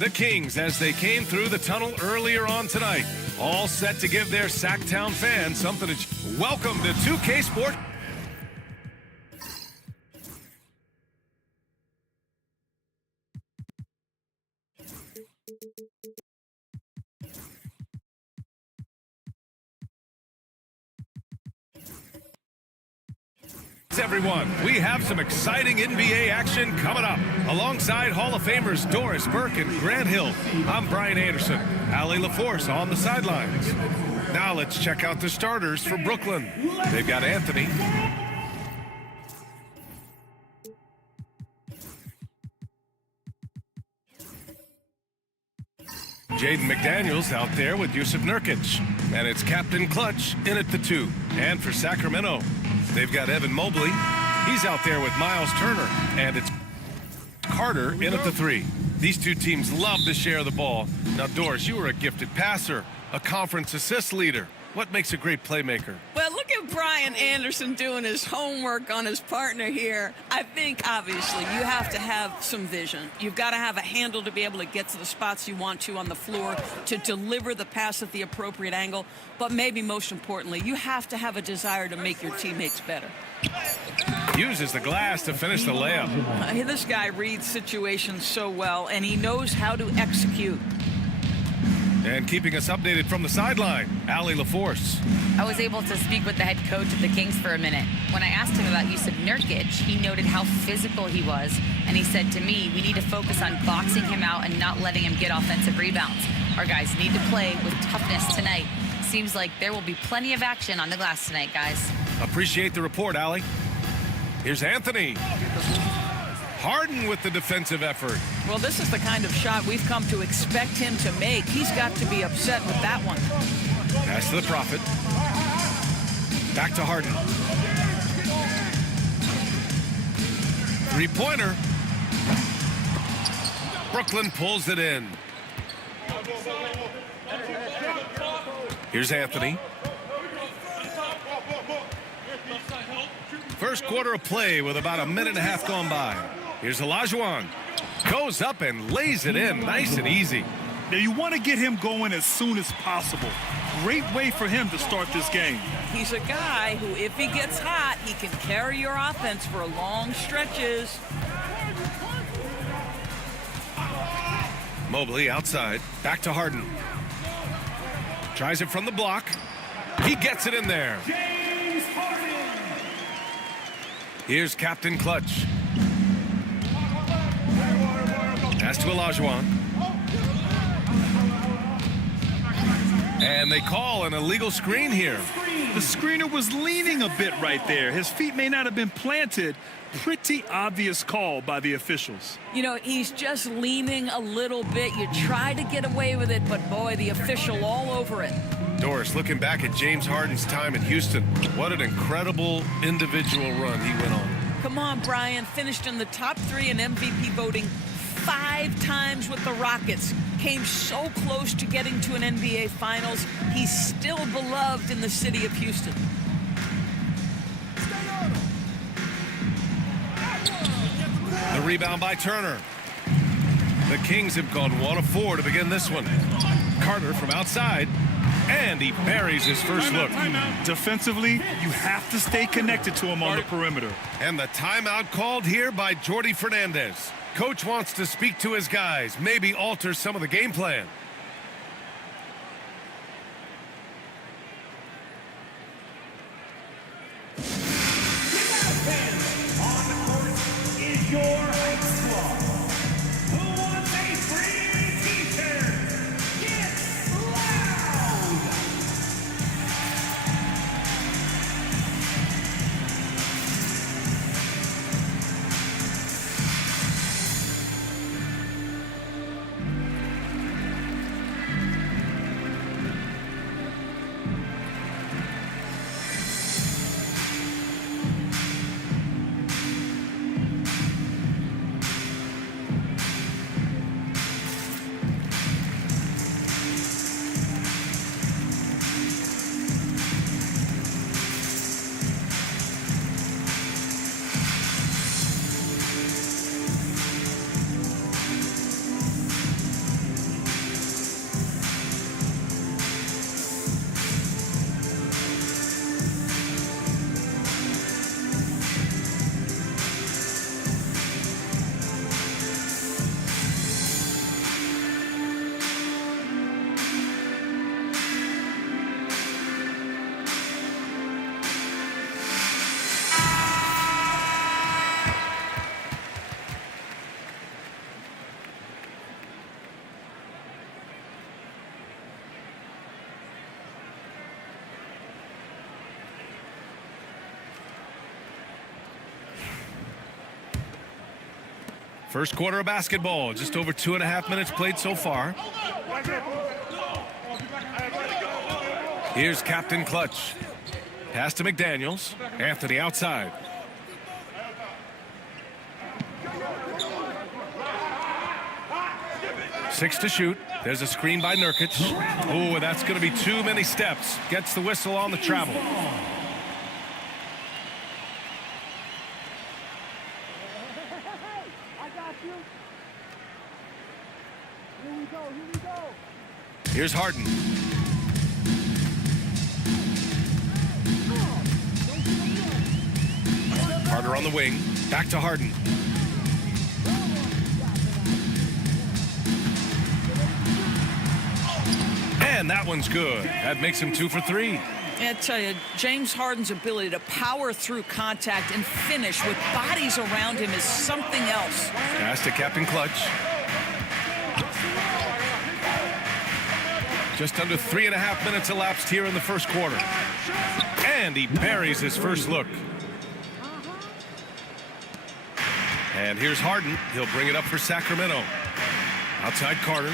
The Kings, as they came through the tunnel earlier on tonight, all set to give their Sacktown fans something to... Welcome to 2K Sport. Everyone, we have some exciting NBA action coming up. Alongside Hall of Famers Doris Burke and Grant Hill, I'm Brian Anderson. Allie LaForce on the sidelines. Now let's check out the starters for Brooklyn. They've got Anthony, Jaden McDaniels out there with Yusuf Nurkic. And it's Captain Clutch in at the 2. And for Sacramento, they've got Evan Mobley. He's out there with Miles Turner. And it's Carter in at the 3. These two teams love to share the ball. Now, Doris, you were a gifted passer, a conference assist leader. What makes a great playmaker? Well, look at Brian Anderson doing his homework on his partner here. I think, obviously, you have to have some vision. You've got to have a handle to be able to get to the spots you want to on the floor, to deliver the pass at the appropriate angle. But maybe most importantly, you have to have a desire to make your teammates better. Uses the glass to finish the layup. This guy reads situations so well, and he knows how to execute. And keeping us updated from the sideline, Allie LaForce. I was able to speak with the head coach of the Kings for a minute. When I asked him about Yusuf Nurkic, he noted how physical he was, and he said to me, we need to focus on boxing him out and not letting him get offensive rebounds. Our guys need to play with toughness tonight. Seems like there will be plenty of action on the glass tonight, guys. Appreciate the report, Allie. Here's Anthony. Harden with the defensive effort. Well, this is the kind of shot we've come to expect him to make. He's got to be upset with that one. Pass to the Prophet. Back to Harden. Three-pointer. Brooklyn pulls it in. Here's Anthony. First quarter of play with about a minute and a half gone by. Here's Olajuwon. Goes up and lays it in nice and easy. Now you want to get him going as soon as possible. Great way for him to start this game. He's a guy who, if he gets hot, he can carry your offense for long stretches. Mobley outside. Back to Harden. Tries it from the block. He gets it in there. Here's Captain Clutch. Pass to Olajuwon. And they call an illegal screen here. The screener was leaning a bit right there. His feet may not have been planted. Pretty obvious call by the officials. You know, he's just leaning a little bit. You try to get away with it, but boy, the official all over it. Doris, looking back at James Harden's time in Houston, what an incredible individual run he went on. Come on, Brian. Finished in the top 3 in MVP voting 5 times with the Rockets. Came so close to getting to an NBA Finals. He's still beloved in the city of Houston. The rebound by Turner. The Kings have gone 1 of 4 to begin this one. Carter from outside. And he buries his first look. Defensively, you have to stay connected to him on the perimeter. And the timeout called here by Jordi Fernandez. Coach wants to speak to his guys, maybe alter some of the game plan. On the court is your ice club. Who wants a free t-shirt? Get loud! First quarter of basketball, just over 2.5 minutes played so far. Here's Captain Clutch. Pass to McDaniels. Anthony outside. Six to shoot. There's a screen by Nurkic. Oh, that's going to be too many steps. Gets the whistle on the travel. Here's Harden. Carter on the wing. Back to Harden. And that one's good. That makes him 2 for 3. I tell you, James Harden's ability to power through contact and finish with bodies around him is something else. Pass to Captain Clutch. Just under 3.5 minutes elapsed here in the first quarter. And he buries his first look. And here's Harden. He'll bring it up for Sacramento. Outside Carter.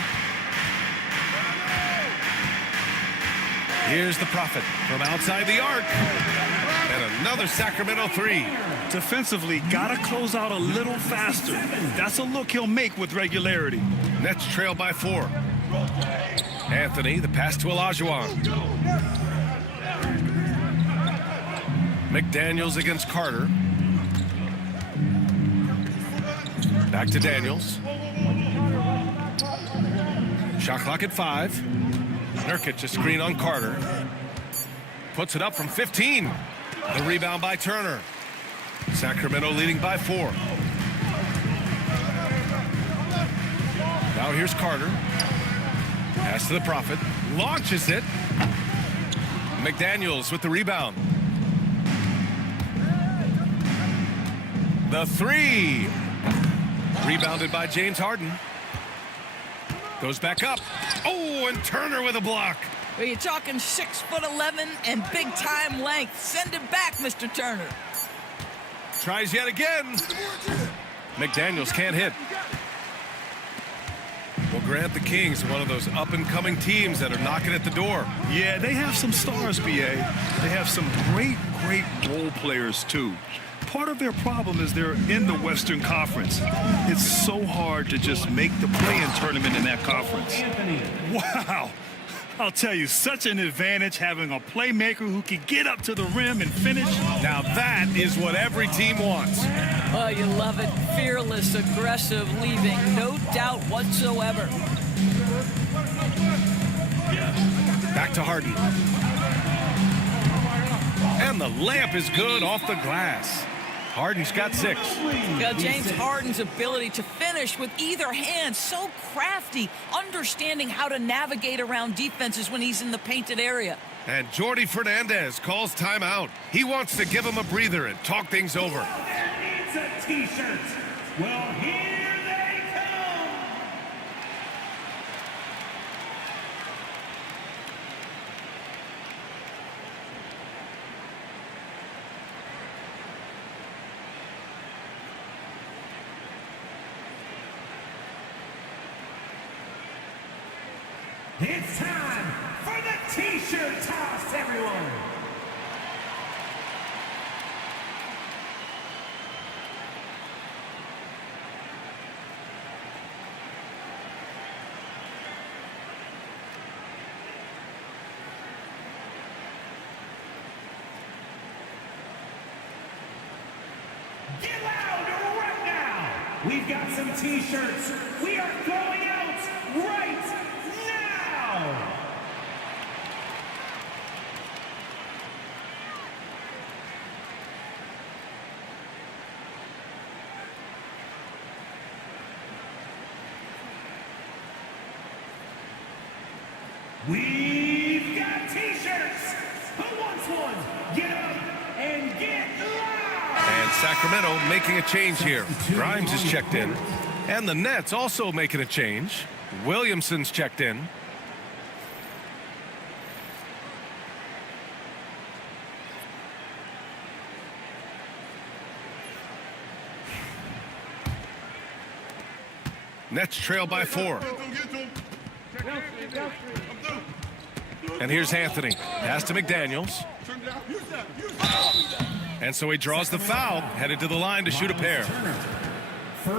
Here's the Prophet from outside the arc. And another Sacramento three. Defensively, got to close out a little faster. That's a look he'll make with regularity. Nets trail by 4. Anthony, the pass to Olajuwon. McDaniels against Carter. Back to Daniels. Shot clock at 5. Nurkic, a screen on Carter. Puts it up from 15. The rebound by Turner. Sacramento leading by 4. Now here's Carter. Pass to the Prophet. Launches it. McDaniels with the rebound. The 3. Rebounded by James Harden. Goes back up. Oh, and Turner with a block. Well, you're talking 6'11" and big time length. Send it back, Mr. Turner. Tries yet again. McDaniels can't hit. Well, Grant, the Kings, one of those up-and-coming teams that are knocking at the door. Yeah, they have some stars, BA. They have some great role players, too. Part of their problem is they're in the Western Conference. It's so hard to just make the play-in tournament in that conference. Wow. I'll tell you, such an advantage having a playmaker who can get up to the rim and finish. Now that is what every team wants. Oh, you love it. Fearless, aggressive, leaving no doubt whatsoever. Back to Harden. And the layup is good off the glass. Harden's got 6. James Harden's ability to finish with either hand, so crafty, understanding how to navigate around defenses when he's in the painted area. And Jordi Fernandez calls timeout. He wants to give him a breather and talk things over. That needs a t-shirt. Well, here they come. It's time for the t-shirt toss, everyone. Get loud right now. We've got some t-shirts. We are going out right now. We've got t-shirts. Who wants one? Get up and get loud. And Sacramento making a change here. Grimes is checked in. And the Nets also making a change. Williamson's checked in. Nets trail by 4. And here's Anthony. Pass to McDaniels. And so he draws the foul, headed to the line to shoot a pair.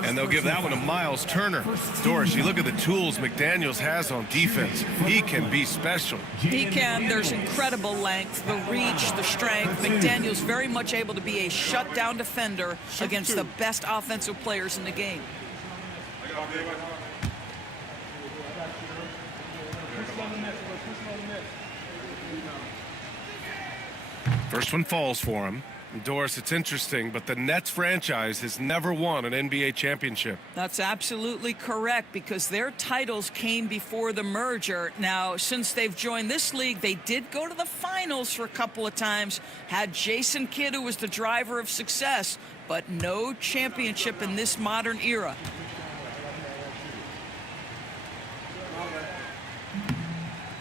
And they'll give that one to Miles Turner. Doris, you look at the tools McDaniels has on defense. He can be special. He can. There's incredible length, the reach, the strength. McDaniels very much able to be a shutdown defender against the best offensive players in the game. First one falls for him. And Doris, it's interesting, but the Nets franchise has never won an NBA championship. That's absolutely correct, because their titles came before the merger. Now, since they've joined this league, they did go to the finals for a couple of times, had Jason Kidd, who was the driver of success, but no championship in this modern era.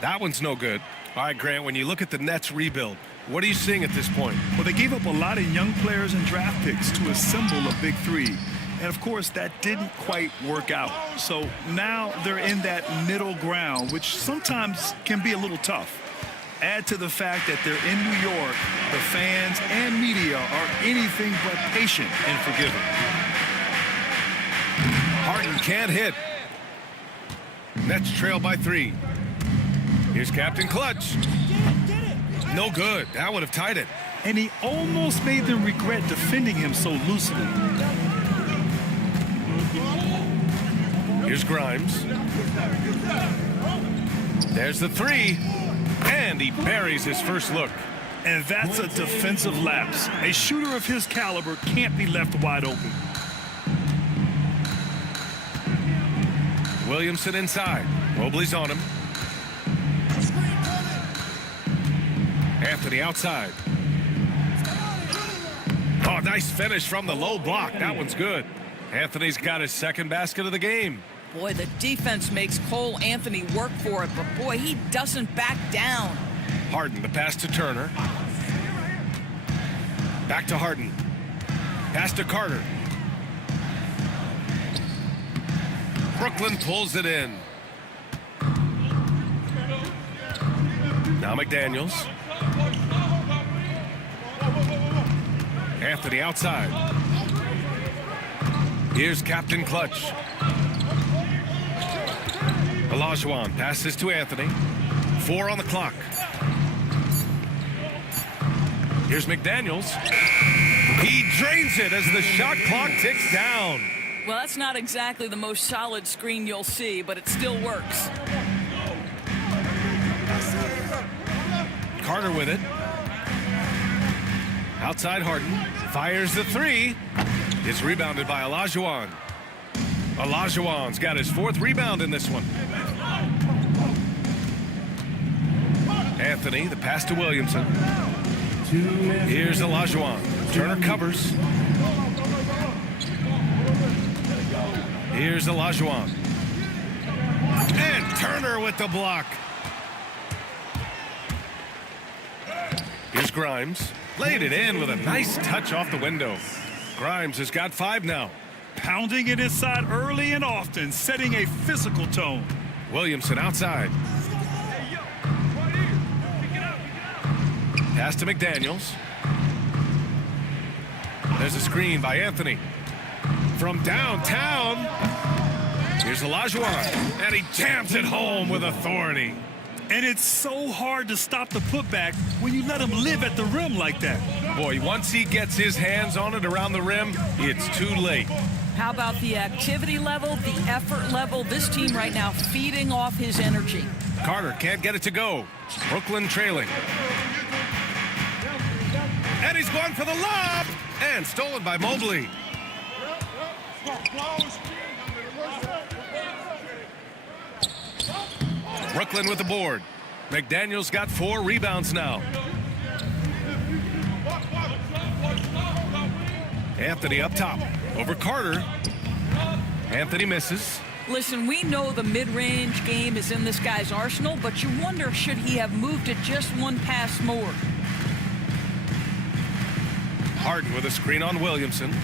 That one's no good. All right, Grant, when you look at the Nets rebuild, what are you seeing at this point? Well, they gave up a lot of young players and draft picks to assemble a big three. And, of course, that didn't quite work out. So now they're in that middle ground, which sometimes can be a little tough. Add to the fact that they're in New York, the fans and media are anything but patient and forgiving. Harden can't hit. Nets trail by 3. Here's Captain Clutch. No good. That would have tied it. And he almost made them regret defending him so loosely. Here's Grimes. There's the 3. And he buries his first look. And that's a defensive lapse. A shooter of his caliber can't be left wide open. Williamson inside. Mobley's on him. Anthony outside. Oh, nice finish from the low block. That one's good. Anthony's got his second basket of the game. Boy, the defense makes Cole Anthony work for it, but boy, he doesn't back down. Harden, the pass to Turner. Back to Harden. Pass to Carter. Brooklyn pulls it in. Now McDaniels. Anthony outside. Here's Captain Clutch. Olajuwon passes to Anthony. 4 on the clock. Here's McDaniels. He drains it as the shot clock ticks down. Well, that's not exactly the most solid screen you'll see, but it still works. Carter with it. Outside Harden. Fires the 3. It's rebounded by Olajuwon. Olajuwon's got his 4th rebound in this one. Anthony, the pass to Williamson. Here's Olajuwon. Turner covers. Here's Olajuwon. And Turner with the block. Here's Grimes. Laid it in with a nice touch off the window. Grimes has got 5 now. Pounding it inside early and often, setting a physical tone. Williamson outside. Pass to McDaniels. There's a screen by Anthony. From downtown, here's Olajuwon. And he jams it home with authority. And it's so hard to stop the putback when you let him live at the rim like that. Boy, once he gets his hands on it around the rim, it's too late. How about the activity level, the effort level? This team right now feeding off his energy. Carter can't get it to go. Brooklyn trailing. And he's going for the lob. And stolen by Mobley. Brooklyn with the board. McDaniels got 4 rebounds now. Anthony up top. Over Carter. Anthony misses. Listen, we know the mid-range game is in this guy's arsenal, but you wonder, should he have moved it just one pass more? Harden with a screen on Williamson.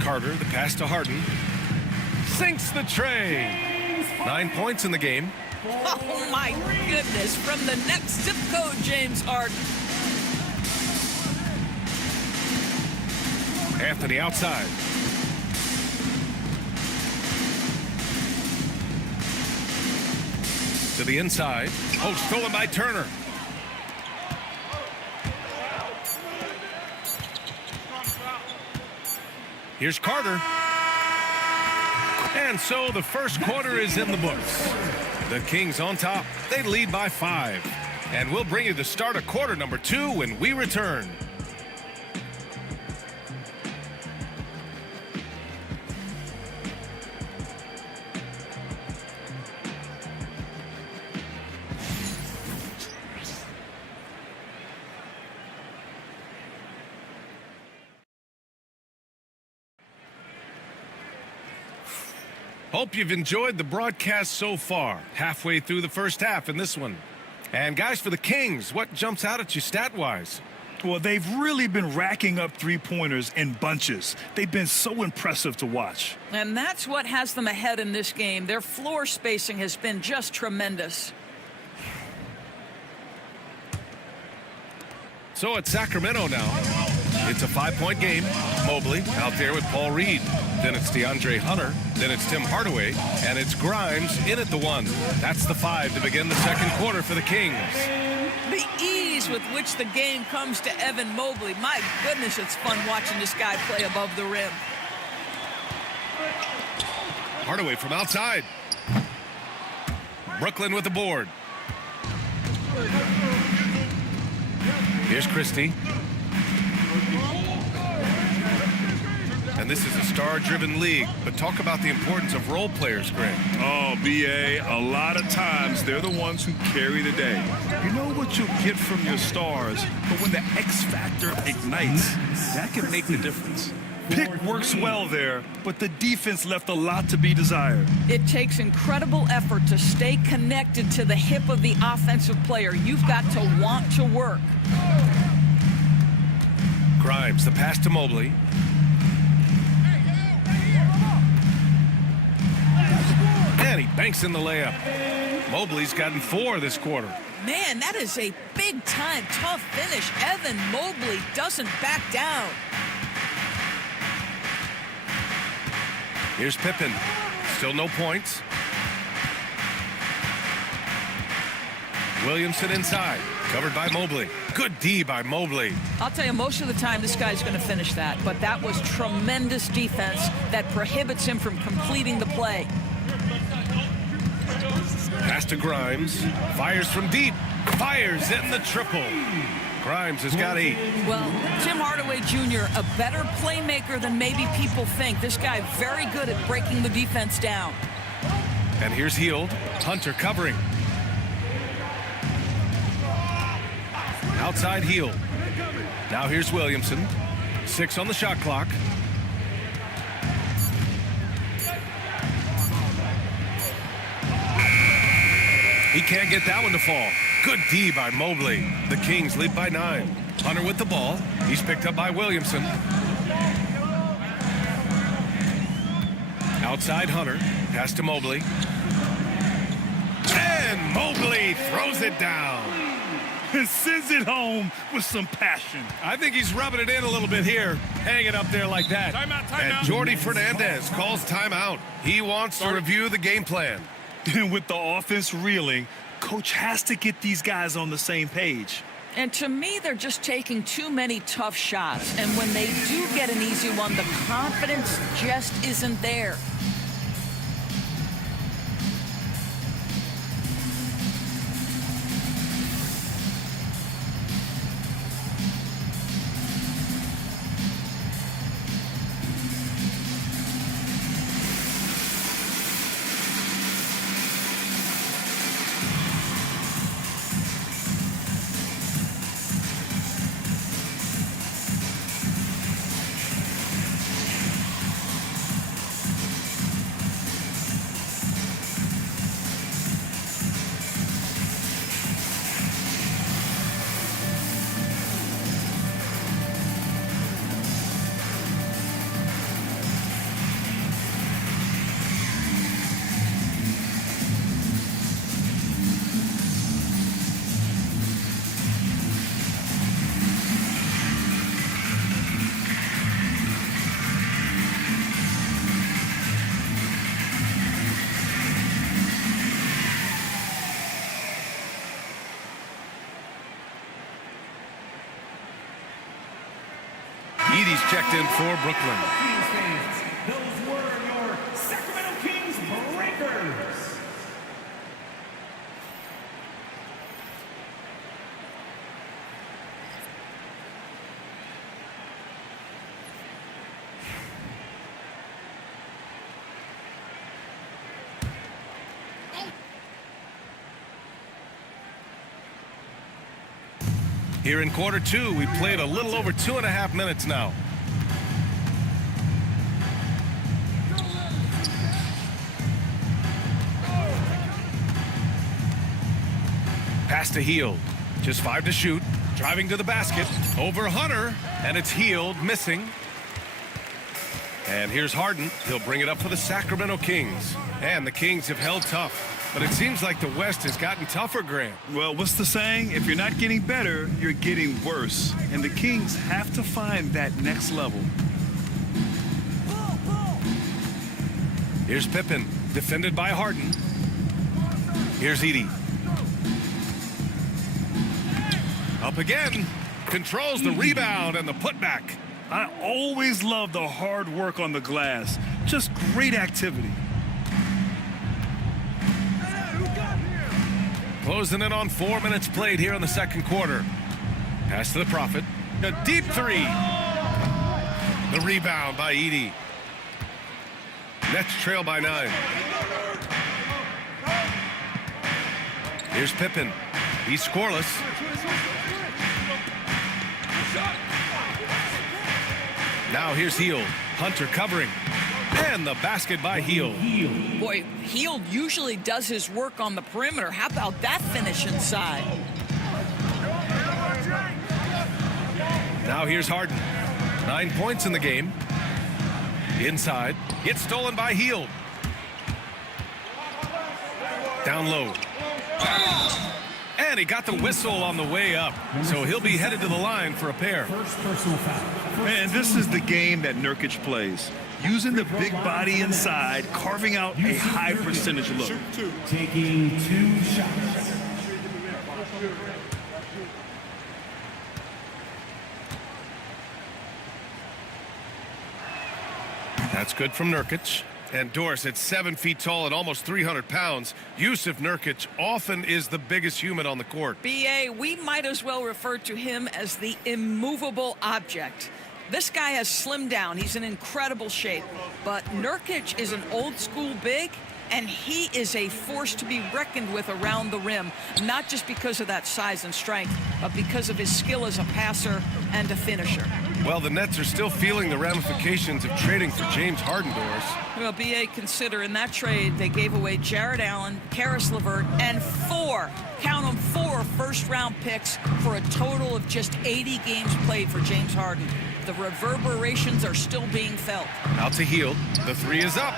Carter, the pass to Harden. sinks the tray. 9 points in the game. Oh, my goodness. From the next zip code, James Harden. Anthony outside. To the inside. Oh, stolen by Turner. Here's Carter. And so the first quarter is in the books. The Kings on top. They lead by 5. And we'll bring you the start of quarter number 2 when we return. Hope you've enjoyed the broadcast so far. Halfway through the first half in this one. And guys, for the Kings, what jumps out at you stat-wise? Well, they've really been racking up three-pointers in bunches. They've been so impressive to watch. And that's what has them ahead in this game. Their floor spacing has been just tremendous. So it's Sacramento now. It's a 5-point game. Mobley out there with Paul Reed. Then it's DeAndre Hunter. Then it's Tim Hardaway. And it's Grimes in at the 1. That's the 5 to begin the second quarter for the Kings. The ease with which the game comes to Evan Mobley. My goodness, it's fun watching this guy play above the rim. Hardaway from outside. Brooklyn with the board. Here's Christie. And this is a star-driven league, but talk about the importance of role players, Greg. Oh, B.A., a lot of times they're the ones who carry the day. You know what you'll get from your stars, but when the X factor ignites, that can make the difference. Pick works well there, but the defense left a lot to be desired. It takes incredible effort to stay connected to the hip of the offensive player. You've got to want to work. Grimes, the pass to Mobley. And he banks in the layup. Mobley's gotten 4 this quarter. Man, that is a big-time tough finish. Evan Mobley doesn't back down. Here's Pippen. Still no points. Williamson inside. Covered by Mobley. Good D by Mobley. I'll tell you, most of the time this guy's going to finish that, but that was tremendous defense that prohibits him from completing the play. Pass to Grimes. Fires from deep. Fires in the triple. Grimes has got 8. Well, Tim Hardaway Jr., a better playmaker than maybe people think. This guy very good at breaking the defense down. And here's Hield. Hunter covering. Outside Hield. Now here's Williamson. 6 on the shot clock. He can't get that one to fall. Good D by Mobley. The Kings lead by 9. Hunter with the ball. He's picked up by Williamson. Outside Hunter. Pass to Mobley. And Mobley throws it down. And sends it home with some passion. I think he's rubbing it in a little bit here. Hang it up there like that. Timeout. And Jordy Fernandez calls timeout. He wants to review the game plan. And with the offense reeling, coach has to get these guys on the same page. And to me, they're just taking too many tough shots. And when they do get an easy one, the confidence just isn't there. Edie's checked in for Brooklyn. Kings fans, those were your Sacramento Kings breakers. Here in quarter two, we played a little over 2.5 minutes now. Pass to Hield. Just 5 to shoot. Driving to the basket. Over Hunter. And it's Hield missing. And here's Harden. He'll bring it up for the Sacramento Kings. And the Kings have held tough. But it seems like the West has gotten tougher, Grant. Well, what's the saying? If you're not getting better, you're getting worse. And the Kings have to find that next level. Here's Pippen, defended by Harden. Here's Edie. Up again. Controls the rebound and the putback. I always love the hard work on the glass. Just great activity. Closing in on 4 minutes played here in the second quarter. Pass to the Prophet. A deep three. The rebound by Edie. Nets trail by 9. Here's Pippen. He's scoreless. Now here's Hield. Hunter covering. And the basket by Hield. Boy, Hield usually does his work on the perimeter. How about that finish inside? Now here's Harden. 9 points in the game. Inside. Gets stolen by Hield. Down low. And he got the whistle on the way up. So he'll be headed to the line for a pair. First personal foul. Man, this is the game that Nurkic plays. Using the big body inside, carving out a high percentage look. Taking 2 shots. That's good from Nurkic. And Doris, at 7 feet tall and almost 300 pounds, Jusuf Nurkic often is the biggest human on the court. BA, we might as well refer to him as the immovable object. This guy has slimmed down. He's in incredible shape. But Nurkic is an old-school big, and he is a force to be reckoned with around the rim, not just because of that size and strength, but because of his skill as a passer and a finisher. Well, the Nets are still feeling the ramifications of trading for James Harden, Doris. Well, BA, consider in that trade, they gave away Jared Allen, Karis LeVert, and 4, count them, 4 first-round picks for a total of just 80 games played for James Harden. The reverberations are still being felt. Out to Hield. The 3 is up.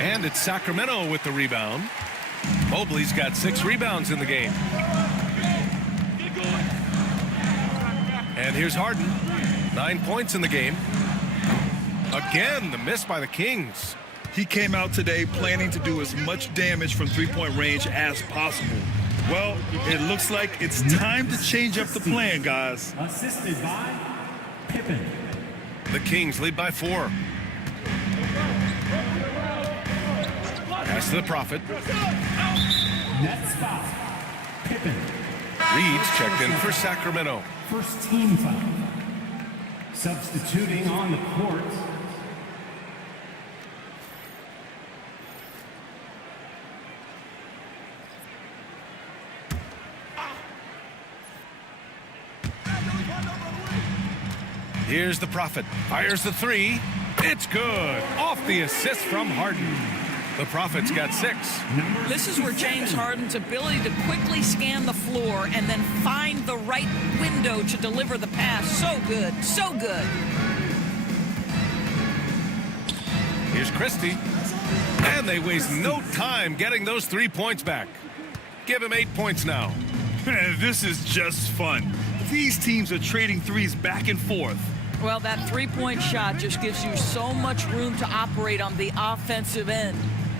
And it's Sacramento with the rebound. Mobley's got 6 rebounds in the game. And here's Harden. 9 points in the game. Again, the miss by the Kings. He came out today planning to do as much damage from three-point range as possible. Well, it looks like it's time to change up the plan, guys. Assisted by Pippen. The Kings lead by 4. Pass to the Prophet. Net spot. Pippen. Reed's checked in for Sacramento. First team foul. Substituting on the court. Here's the Prophet. Fires the 3. It's good. Off the assist from Harden. The Prophet's got 6. This is where James Harden's ability to quickly scan the floor and then find the right window to deliver the pass. So good. So good. Here's Christie. And they waste no time getting those 3 points back. Give him 8 points now. Man, this is just fun. These teams are trading threes back and forth. Well, that three-point shot just gives you so much room to operate on the offensive end.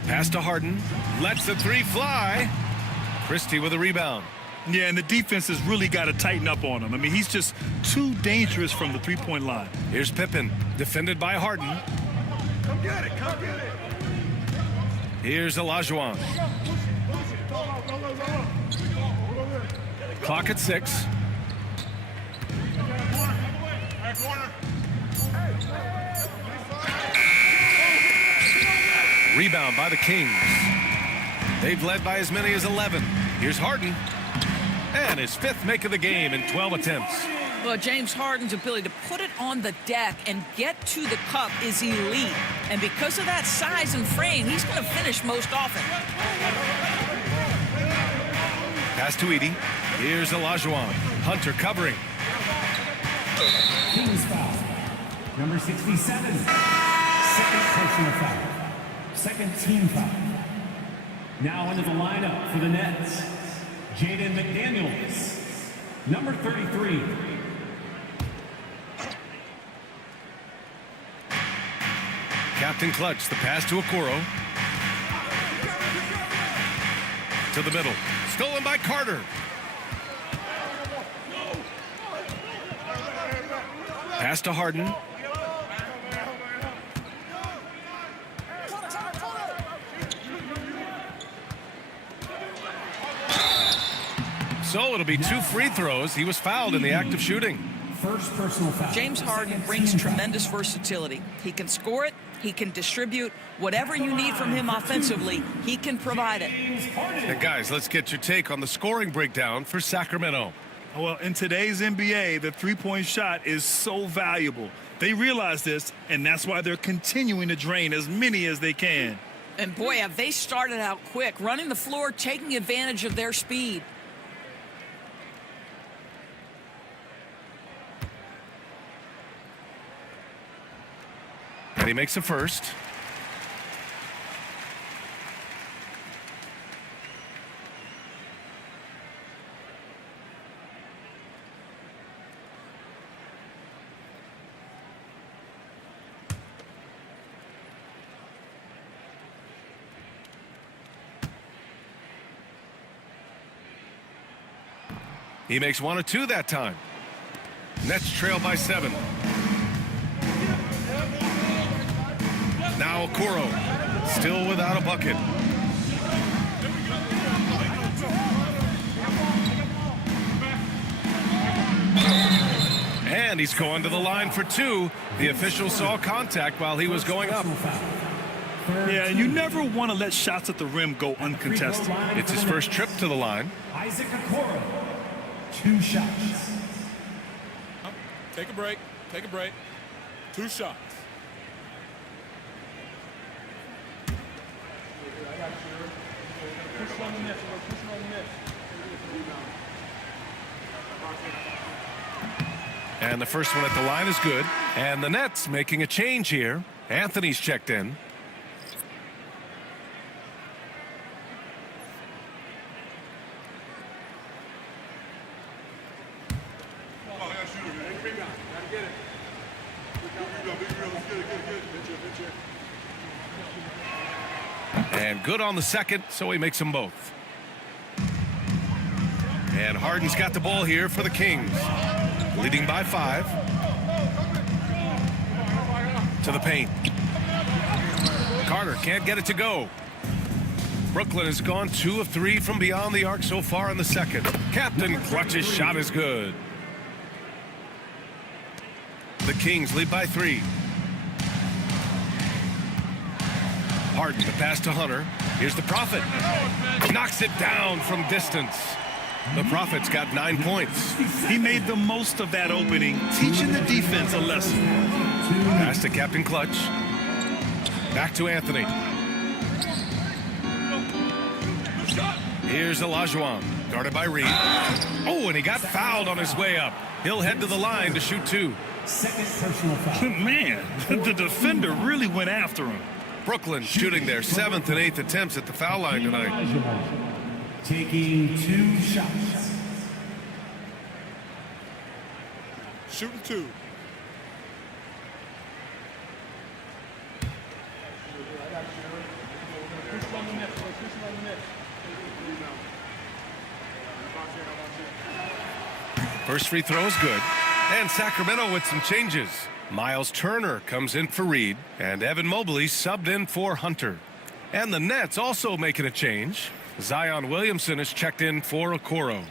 Pass to Harden. Lets the 3 fly. Christie with a rebound. Yeah, and the defense has really got to tighten up on him. I mean, he's just too dangerous from the three-point line. Here's Pippen, defended by Harden. Come get it, come get it. Here's Olajuwon. Clock at 6. Rebound by the Kings. They've led by as many as 11. Here's Harden. And his 5th make of the game in 12 attempts. Well, James Harden's ability to put it on the deck and get to the cup is elite. And because of that size and frame, he's going to finish most often. Pass to Edey. Here's Olajuwon. Hunter covering. Kings foul. Number 67. Second personal foul. Second team foul. Now into the lineup for the Nets, Jaden McDaniels, number 33. Captain Clutch, the pass to Okoro. To the middle. Stolen by Carter. Pass to Harden. So it'll be 2 free throws. He was fouled in the act of shooting. First personal foul. James Harden brings tremendous versatility. He can score it. He can distribute. Whatever you need from him offensively, he can provide it. And guys, let's get your take on the scoring breakdown for Sacramento. Well, in today's NBA, the three-point shot is so valuable. They realize this, and that's why they're continuing to drain as many as they can. And boy, have they started out quick, running the floor, taking advantage of their speed. And he makes a first. He makes 1 or 2 that time. Nets trail by 7. Now Okoro, still without a bucket. And he's going to the line for 2. The official saw contact while he was going up. Yeah, you never want to let shots at the rim go uncontested. It's his first trip to the line. Isaac Okoro, 2 shots. Take a break. Take a break. 2 shots. And the first one at the line is good. And the Nets making a change here. Anthony's checked in. And good on the second, so he makes them both. And Harden's got the ball here for the Kings. Leading by 5. To the paint. Carter can't get it to go. Brooklyn has gone 2 of 3 from beyond the arc so far in the second. Captain Clutch's shot is good. The Kings lead by 3. Harden, the pass to Hunter. Here's the Prophet. Knocks it down from distance. The Prophet's got 9 points. He made the most of that opening, teaching the defense a lesson. Pass to Captain Clutch. Back to Anthony. Here's Olajuwon, guarded by Reed. Oh, and he got fouled on his way up. He'll head to the line to shoot 2. Second personal foul. Man, the defender really went after him. Brooklyn shooting their 7th and 8th attempts at the foul line tonight. Taking 2 shots. Shooting 2. First free throw is good. And Sacramento with some changes. Miles Turner comes in for Reed, and Evan Mobley subbed in for Hunter. And the Nets also making a change. Zion Williamson is checked in for Okoro.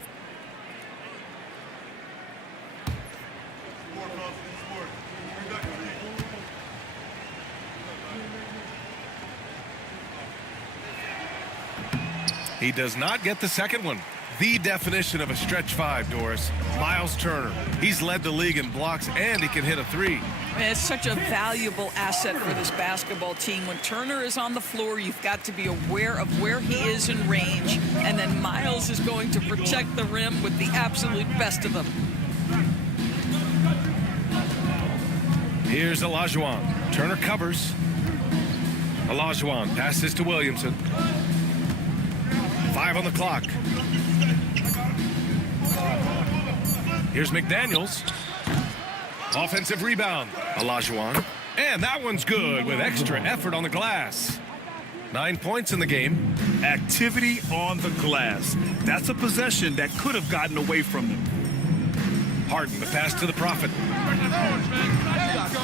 He does not get the second one. The definition of a stretch five, Doris. Miles Turner. He's led the league in blocks, and he can hit a three. It's such a valuable asset for this basketball team. When Turner is on the floor, you've got to be aware of where he is in range, and then Miles is going to protect the rim with the absolute best of them. Here's Olajuwon. Turner covers. Olajuwon passes to Williamson. 5 on the clock. Here's McDaniels. Offensive rebound. Olajuwon. And that one's good with extra effort on the glass. 9 points in the game. Activity on the glass. That's a possession that could have gotten away from them. Harden, the pass to the Prophet.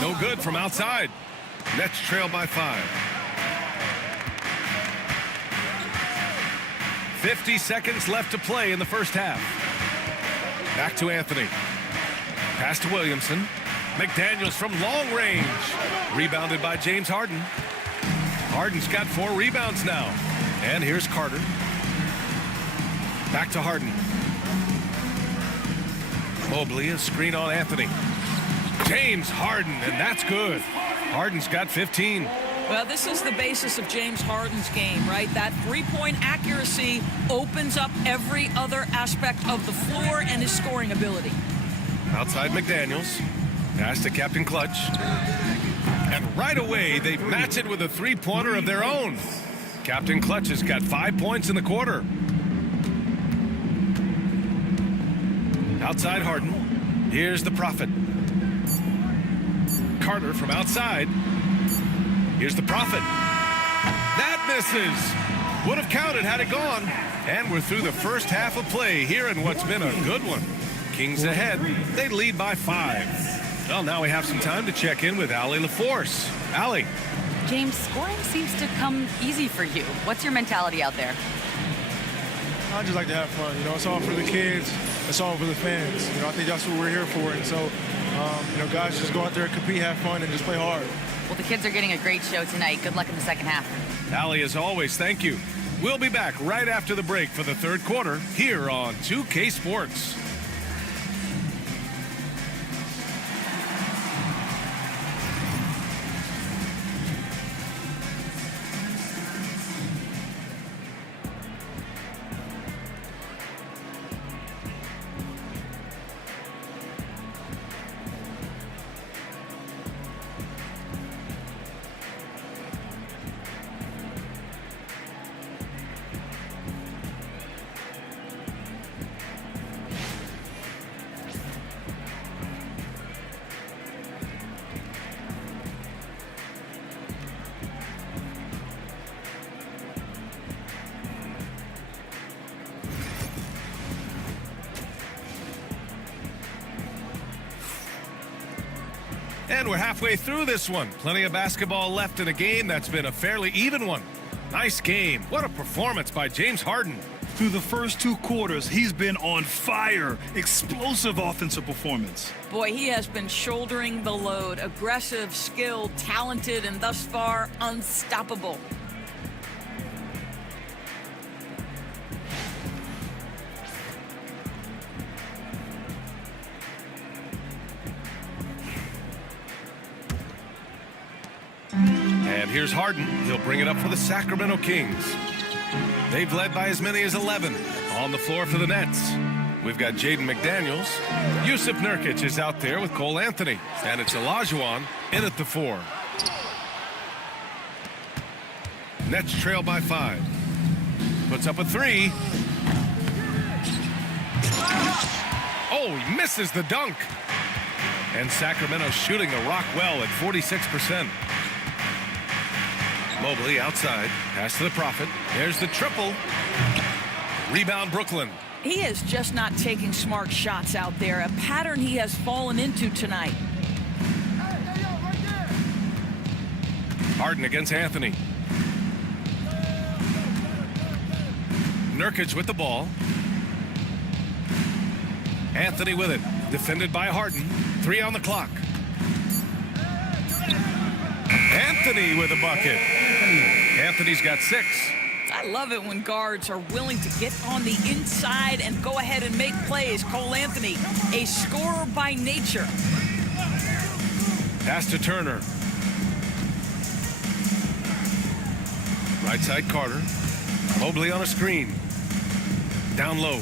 No good from outside. Nets trail by 5. 50 seconds left to play in the first half. Back to Anthony. Pass to Williamson. McDaniels from long range. Rebounded by James Harden. Harden's got 4 rebounds now. And here's Carter. Back to Harden. Mobley, a screen on Anthony. James Harden, and that's good. Harden's got 15. Well, this is the basis of James Harden's game, right? That three-point accuracy opens up every other aspect of the floor and his scoring ability. Outside McDaniels. Pass to Captain Clutch. And right away, they match it with a three-pointer of their own. Captain Clutch has got 5 points in the quarter. Outside Harden. Here's the Prophet. Carter from outside. Here's the Prophet. That misses. Would have counted had it gone. And we're through the first half of play here in what's been a good one. Kings ahead. They lead by 5. Well, now we have some time to check in with Allie LaForce. Allie. James, scoring seems to come easy for you. What's your mentality out there? I just like to have fun. You know, it's all for the kids. It's all for the fans. You know, I think that's what we're here for. And so, you know, guys, just go out there and compete, have fun, and just play hard. Well, the kids are getting a great show tonight. Good luck in the second half. Allie, as always, thank you. We'll be back right after the break for the third quarter here on 2K Sports. And we're halfway through this one. Plenty of basketball left in a game that's been a fairly even one. Nice game. What a performance by James Harden. Through the first 2 quarters, he's been on fire. Explosive offensive performance. Boy, he has been shouldering the load. Aggressive, skilled, talented, and thus far, unstoppable. And here's Harden. He'll bring it up for the Sacramento Kings. They've led by as many as 11 on the floor for the Nets. We've got Jaden McDaniels. Yusuf Nurkic is out there with Cole Anthony. And it's Olajuwon in at the 4. Nets trail by 5. Puts up a 3. Oh, he misses the dunk. And Sacramento shooting the rock well at 46%. Mobley outside. Pass to the Prophet. There's the triple. Rebound Brooklyn. He is just not taking smart shots out there, a pattern he has fallen into tonight. Harden against Anthony. Nurkic with the ball. Anthony with it. Defended by Harden. 3 on the clock. Anthony with a bucket. Anthony's got 6. I love it when guards are willing to get on the inside and go ahead and make plays. Cole Anthony, a scorer by nature. Pass to Turner. Right side Carter. Mobley on a screen. Down low.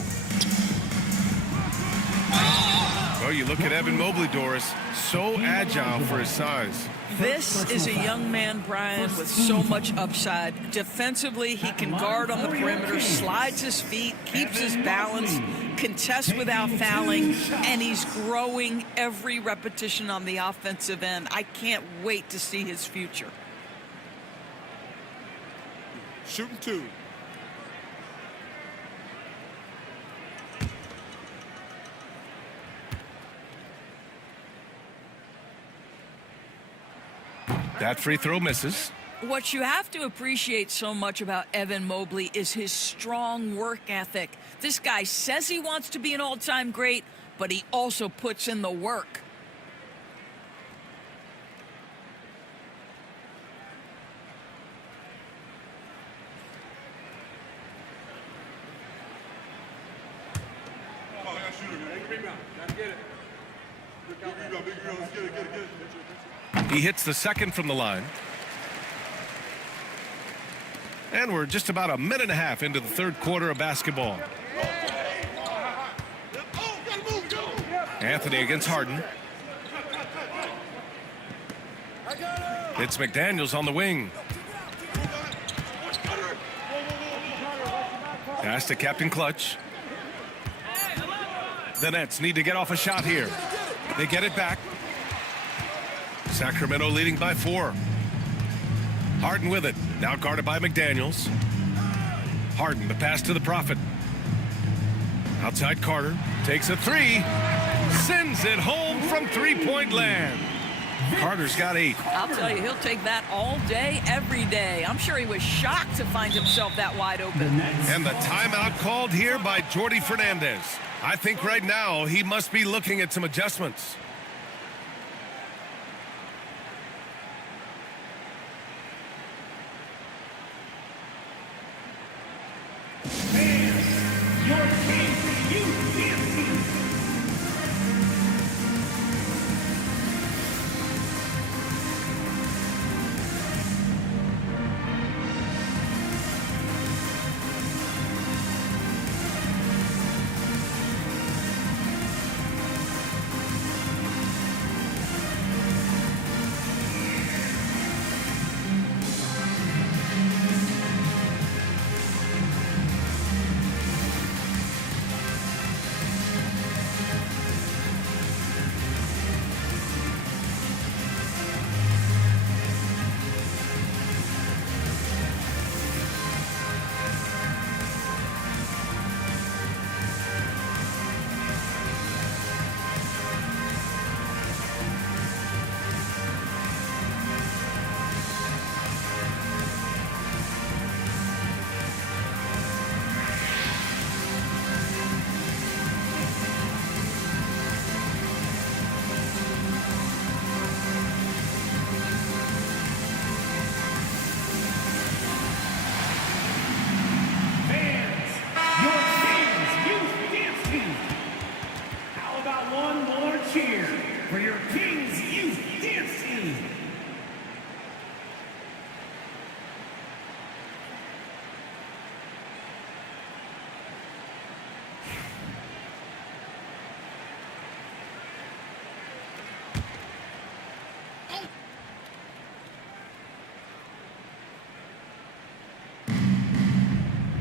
Oh, you look at Evan Mobley, Doris. So agile for his size. This is a young man, Brian, with so much upside. Defensively, he can guard on the perimeter, slides his feet, keeps his balance, contests without fouling, and he's growing every repetition on the offensive end. I can't wait to see his future. Shooting 2. That free throw misses. What you have to appreciate so much about Evan Mobley is his strong work ethic. This guy says he wants to be an all-time great, but he also puts in the work. He hits the second from the line. And we're just about a minute and a half into the third quarter of basketball. Anthony against Harden. It's McDaniels on the wing. Pass to Captain Clutch. The Nets need to get off a shot here. They get it back. Sacramento leading by 4. Harden with it. Now guarded by McDaniels. Harden, the pass to the Prophet. Outside Carter. Takes a 3. Sends it home from three-point land. Carter's got 8. I'll tell you, he'll take that all day, every day. I'm sure he was shocked to find himself that wide open. And the timeout called here by Jordi Fernandez. I think right now he must be looking at some adjustments.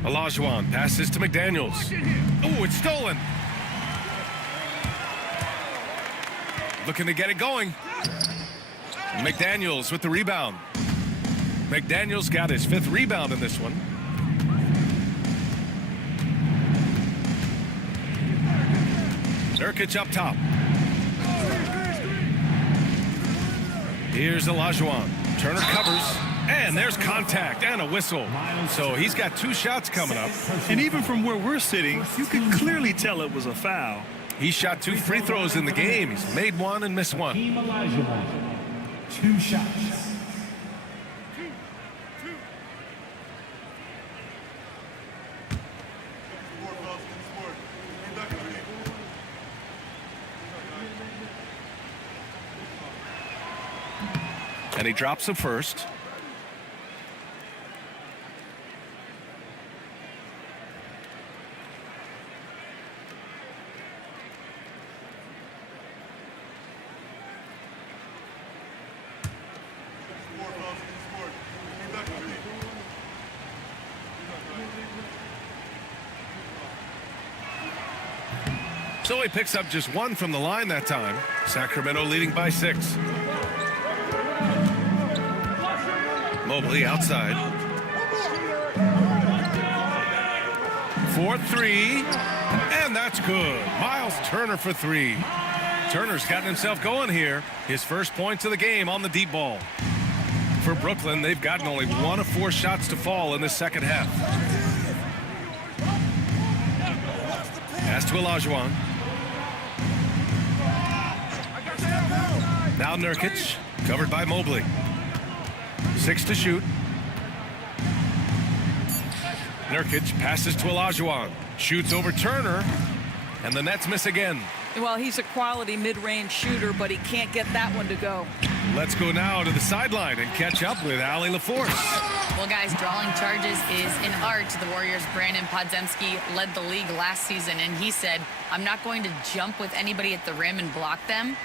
Olajuwon passes to McDaniels. Oh, it's stolen. Looking to get it going. McDaniels with the rebound. McDaniels got his 5th rebound in this one. Nurkic up top. Here's Olajuwon. Turner covers, and there's contact and a whistle. So he's got 2 shots coming up. And even from where we're sitting, you can clearly tell it was a foul. He shot 2 free throws in the game. He's made 1 and missed 1. Team Olajuwon, 2 shots. And he drops the first. So he picks up just 1 from the line that time. Sacramento leading by 6. Mobley outside. 4-3. And that's good. Miles Turner for 3. Turner's gotten himself going here. His first points of the game on the deep ball. For Brooklyn, they've gotten only 1 of 4 shots to fall in the second half. Pass to Olajuwon. Now Nurkic, covered by Mobley. 6 to shoot. Nurkic passes to Olajuwon. Shoots over Turner, and the Nets miss again. Well, he's a quality mid-range shooter, but he can't get that one to go. Let's go now to the sideline and catch up with Allie LaForce. Well, guys, drawing charges is an art. The Warriors' Brandon Podziemski led the league last season, and he said, I'm not going to jump with anybody at the rim and block them.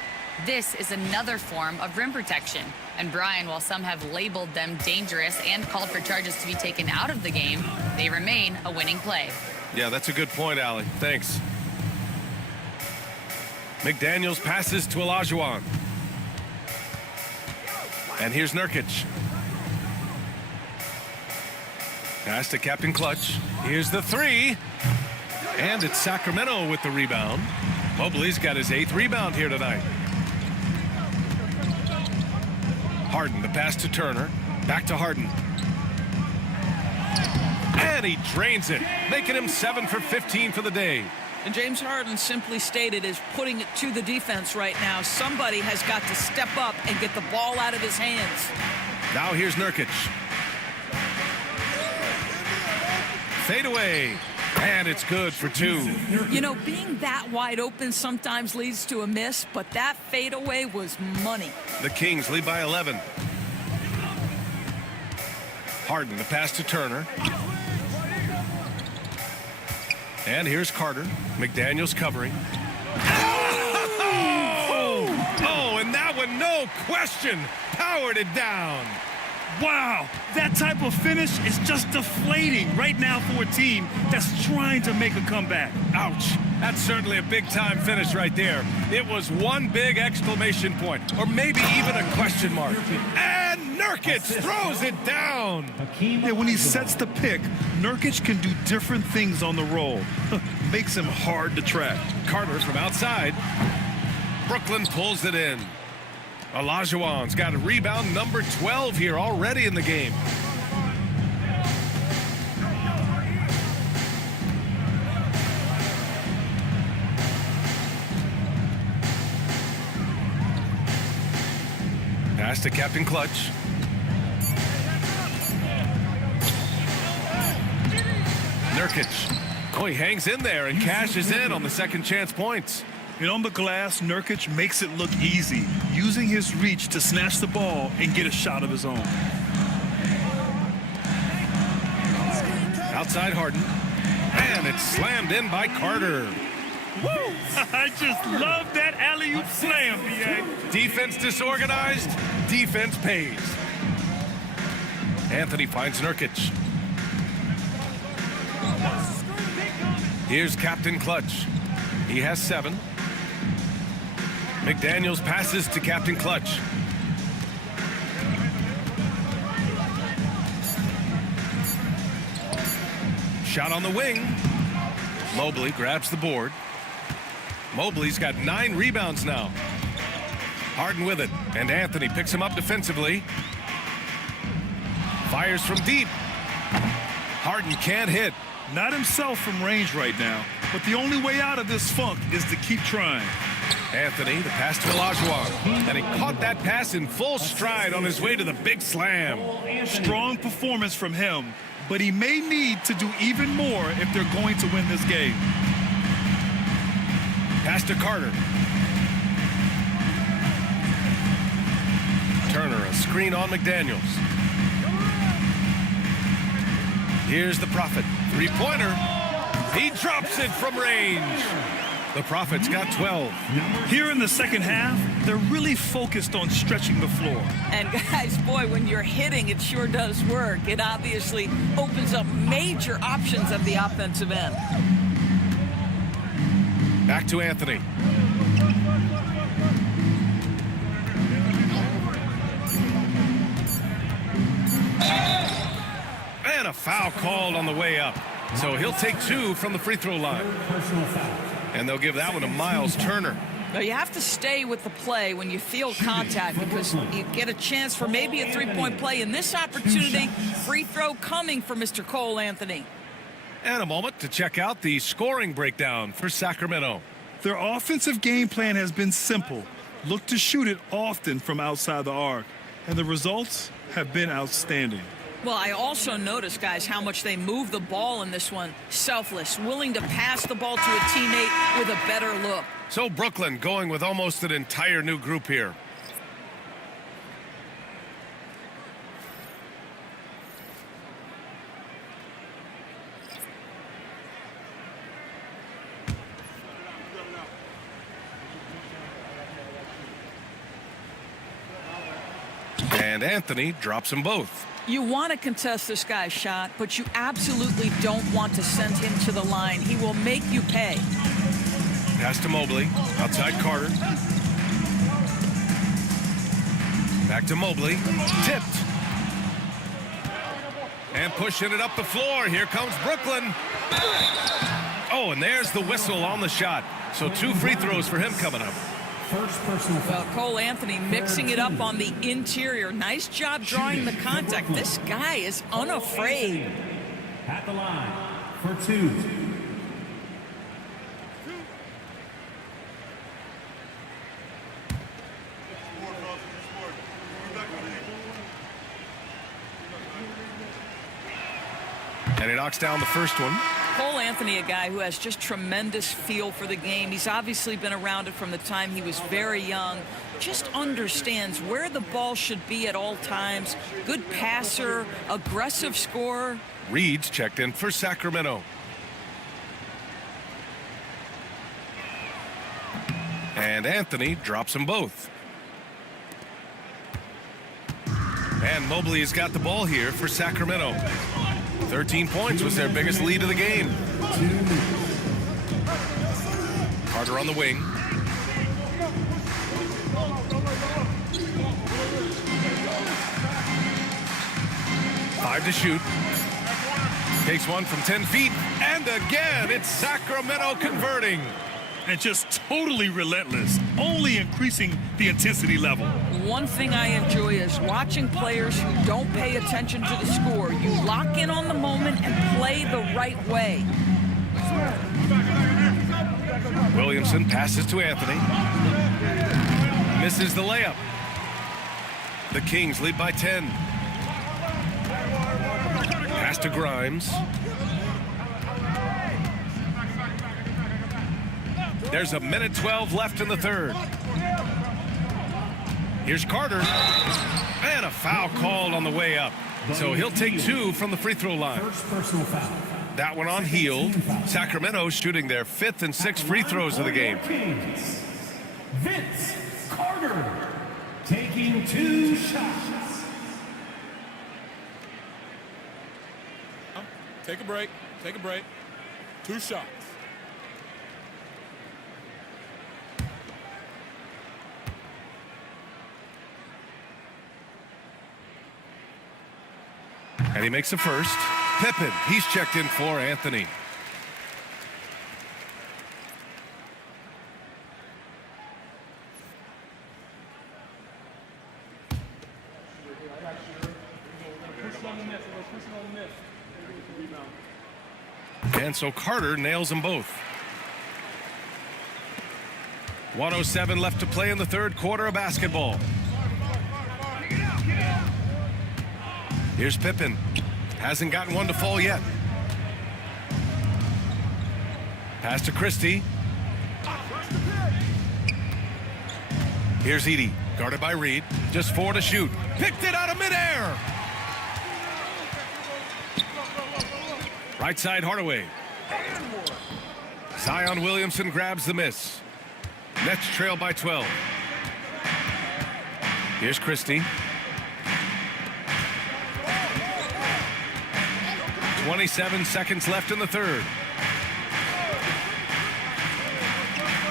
This is another form of rim protection. And Brian, while some have labeled them dangerous and called for charges to be taken out of the game, they remain a winning play. Yeah, that's a good point, Allie. Thanks. McDaniels passes to Olajuwon. And here's Nurkic. Pass to Captain Clutch. Here's the 3. And it's Sacramento with the rebound. Mobley's got his 8th rebound here tonight. Harden, the pass to Turner. Back to Harden. And he drains it, making him 7 for 15 for the day. And James Harden simply stated is putting it to the defense right now. Somebody has got to step up and get the ball out of his hands. Now here's Nurkic. Fade away. And it's good for 2. You know, being that wide open sometimes leads to a miss, but that fadeaway was money. The Kings lead by 11. Harden, the pass to Turner. And here's Carter. McDaniels covering. Oh, and that one, no question, powered it down. Wow, that type of finish is just deflating right now for a team that's trying to make a comeback. Ouch. That's certainly a big-time finish right there. It was one big exclamation point, or maybe even a question mark. And Nurkic throws it down. Yeah, when he sets the pick, Nurkic can do different things on the roll. Makes him hard to track. Carter from outside. Brooklyn pulls it in. Olajuwon's got a rebound number 12 here already in the game. Pass to Captain Clutch. Nurkic. Oh, he hangs in there and cashes in on the second chance points. And on the glass, Nurkic makes it look easy, using his reach to snatch the ball and get a shot of his own. Outside Harden. And it's slammed in by Carter. Woo! I just love that alley-oop slam, B.A. Defense disorganized, defense pays. Anthony finds Nurkic. Here's Captain Clutch. He has 7. McDaniels passes to Captain Clutch. Shot on the wing. Mobley grabs the board. Mobley's got 9 rebounds now. Harden with it, and Anthony picks him up defensively. Fires from deep. Harden can't hit. Not himself from range right now, but the only way out of this funk is to keep trying. Anthony, the pass to Olajuwon, and he caught that pass in full stride on his way to the big slam. Strong performance from him, but he may need to do even more if they're going to win this game. Pass to Carter. Turner, a screen on McDaniels. Here's the Prophet. Three-pointer. He drops it from range. The Prophet's got 12. Here in the second half, they're really focused on stretching the floor. And guys, boy, when you're hitting, it sure does work. It obviously opens up major options at the offensive end. Back to Anthony. And a foul called on the way up. So he'll take 2 from the free throw line. And they'll give that one to Miles Turner. Now, you have to stay with the play when you feel contact because you get a chance for maybe a three-point play. In this opportunity, free throw coming for Mr. Cole Anthony. And a moment to check out the scoring breakdown for Sacramento. Their offensive game plan has been simple. Look to shoot it often from outside the arc. And the results have been outstanding. Well, I also noticed, guys, how much they move the ball in this one. Selfless, willing to pass the ball to a teammate with a better look. So Brooklyn going with almost an entire new group here. And Anthony drops them both. You want to contest this guy's shot, but you absolutely don't want to send him to the line. He will make you pay. Pass to Mobley. Outside Carter. Back to Mobley. Tipped. And pushing it up the floor. Here comes Brooklyn. Oh, and there's the whistle on the shot. So 2 free throws for him coming up. First personal foul. Well, Cole Anthony mixing it up on the interior. Nice job drawing the contact. This guy is unafraid. At the line for 2. And he knocks down the first one. Cole Anthony, a guy who has just tremendous feel for the game. He's obviously been around it from the time he was very young. Just understands where the ball should be at all times. Good passer, aggressive scorer. Reed's checked in for Sacramento. And Anthony drops them both. And Mobley has got the ball here for Sacramento. 13 points was their biggest lead of the game. Carter on the wing. Five to shoot. Takes one from 10 feet. And again, it's Sacramento converting. And just totally relentless, only increasing the intensity level. One thing I enjoy is watching players who don't pay attention to the score. You lock in on the moment and play the right way. Williamson passes to Anthony. Misses the layup. The Kings lead by 10. Pass to Grimes. There's a minute 12 left in the third. Here's Carter. And a foul called on the way up. So he'll take 2 from the free throw line. First personal foul. That one on Hield. Sacramento shooting their 5th and 6th free throws of the game. Kings. Vince Carter taking 2 shots. Take a break. Take a break. 2 shots. And he makes the first. Pippen, he's checked in for Anthony. And so Carter nails them both. 1:07 left to play in the third quarter of basketball. Here's Pippen. Hasn't gotten one to fall yet. Pass to Christie. Here's Edey, guarded by Reed. Just 4 to shoot. Picked it out of midair. Right side Hardaway. Zion Williamson grabs the miss. Nets trail by 12. Here's Christie. 27 seconds left in the third.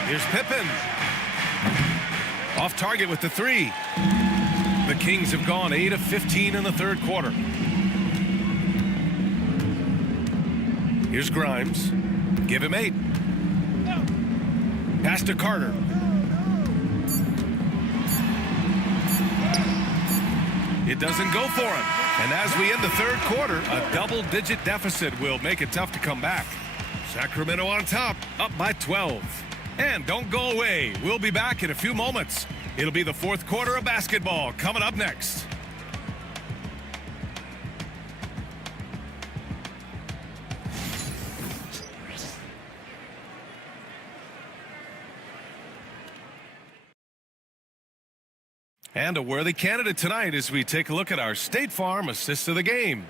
Here's Pippen. Off target with the 3. The Kings have gone 8 of 15 in the third quarter. Here's Grimes. Give him 8. Pass to Carter. It doesn't go for him. And as we end the third quarter, a double-digit deficit will make it tough to come back. Sacramento on top, up by 12. And don't go away. We'll be back in a few moments. It'll be the fourth quarter of basketball coming up next. And a worthy candidate tonight as we take a look at our State Farm assist of the game.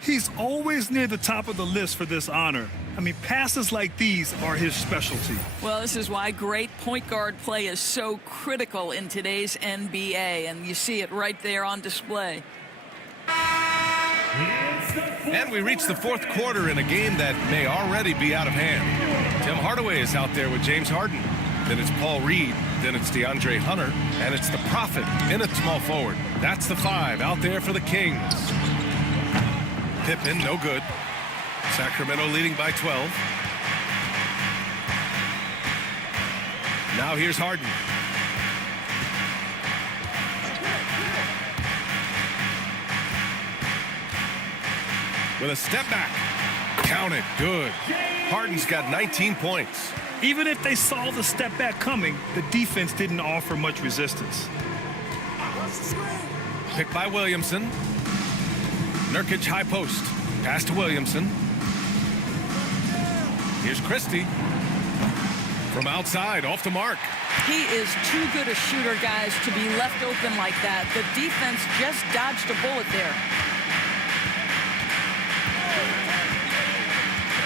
He's always near the top of the list for this honor. I mean, passes like these are his specialty. Well, this is why great point guard play is so critical in today's NBA, and you see it right there on display. And we reach the fourth quarter in a game that may already be out of hand. Tim Hardaway is out there with James Harden. Then it's Paul Reed. Then it's DeAndre Hunter. And it's the Prophet in at small forward. That's the 5 out there for the Kings. Pippen, no good. Sacramento leading by 12. Now here's Harden. With a step back. Count it. Good. Harden's got 19 points. Even if they saw the step back coming, the defense didn't offer much resistance. Picked by Williamson. Nurkic high post. Pass to Williamson. Here's Christie. From outside, off the mark. He is too good a shooter, guys, to be left open like that. The defense just dodged a bullet there.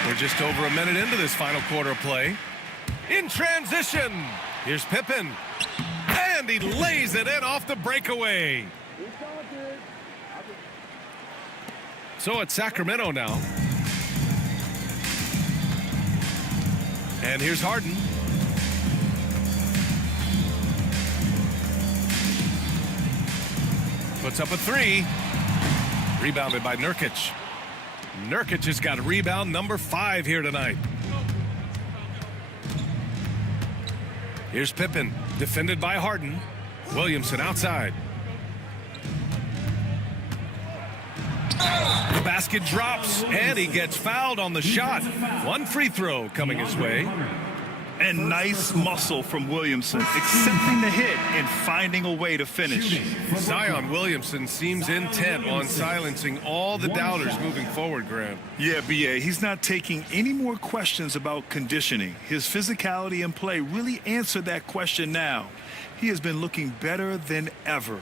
We're just over a minute into this final quarter of play. In transition, here's Pippen. And he lays it in off the breakaway. So it's Sacramento now. And here's Harden. Puts up a 3. Rebounded by Nurkic. Nurkic has got rebound number 5 here tonight. Here's Pippen, defended by Harden. Williamson outside. The basket drops, and he gets fouled on the shot. One free throw coming his way. And nice muscle from Williamson, accepting the hit and finding a way to finish. Zion Williamson seems intent on silencing all the doubters moving forward, Grant. Yeah, B.A., he's not taking any more questions about conditioning. His physicality and play really answered that question now. He has been looking better than ever.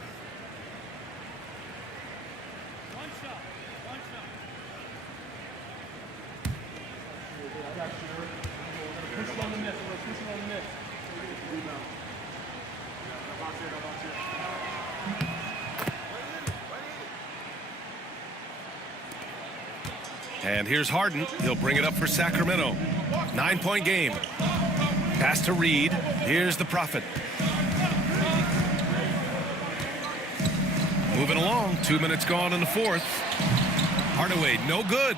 And here's Harden. He'll bring it up for Sacramento. 9-point game. Pass to Reed. Here's the Prophet. Moving along. 2 minutes gone in the fourth. Hardaway, no good.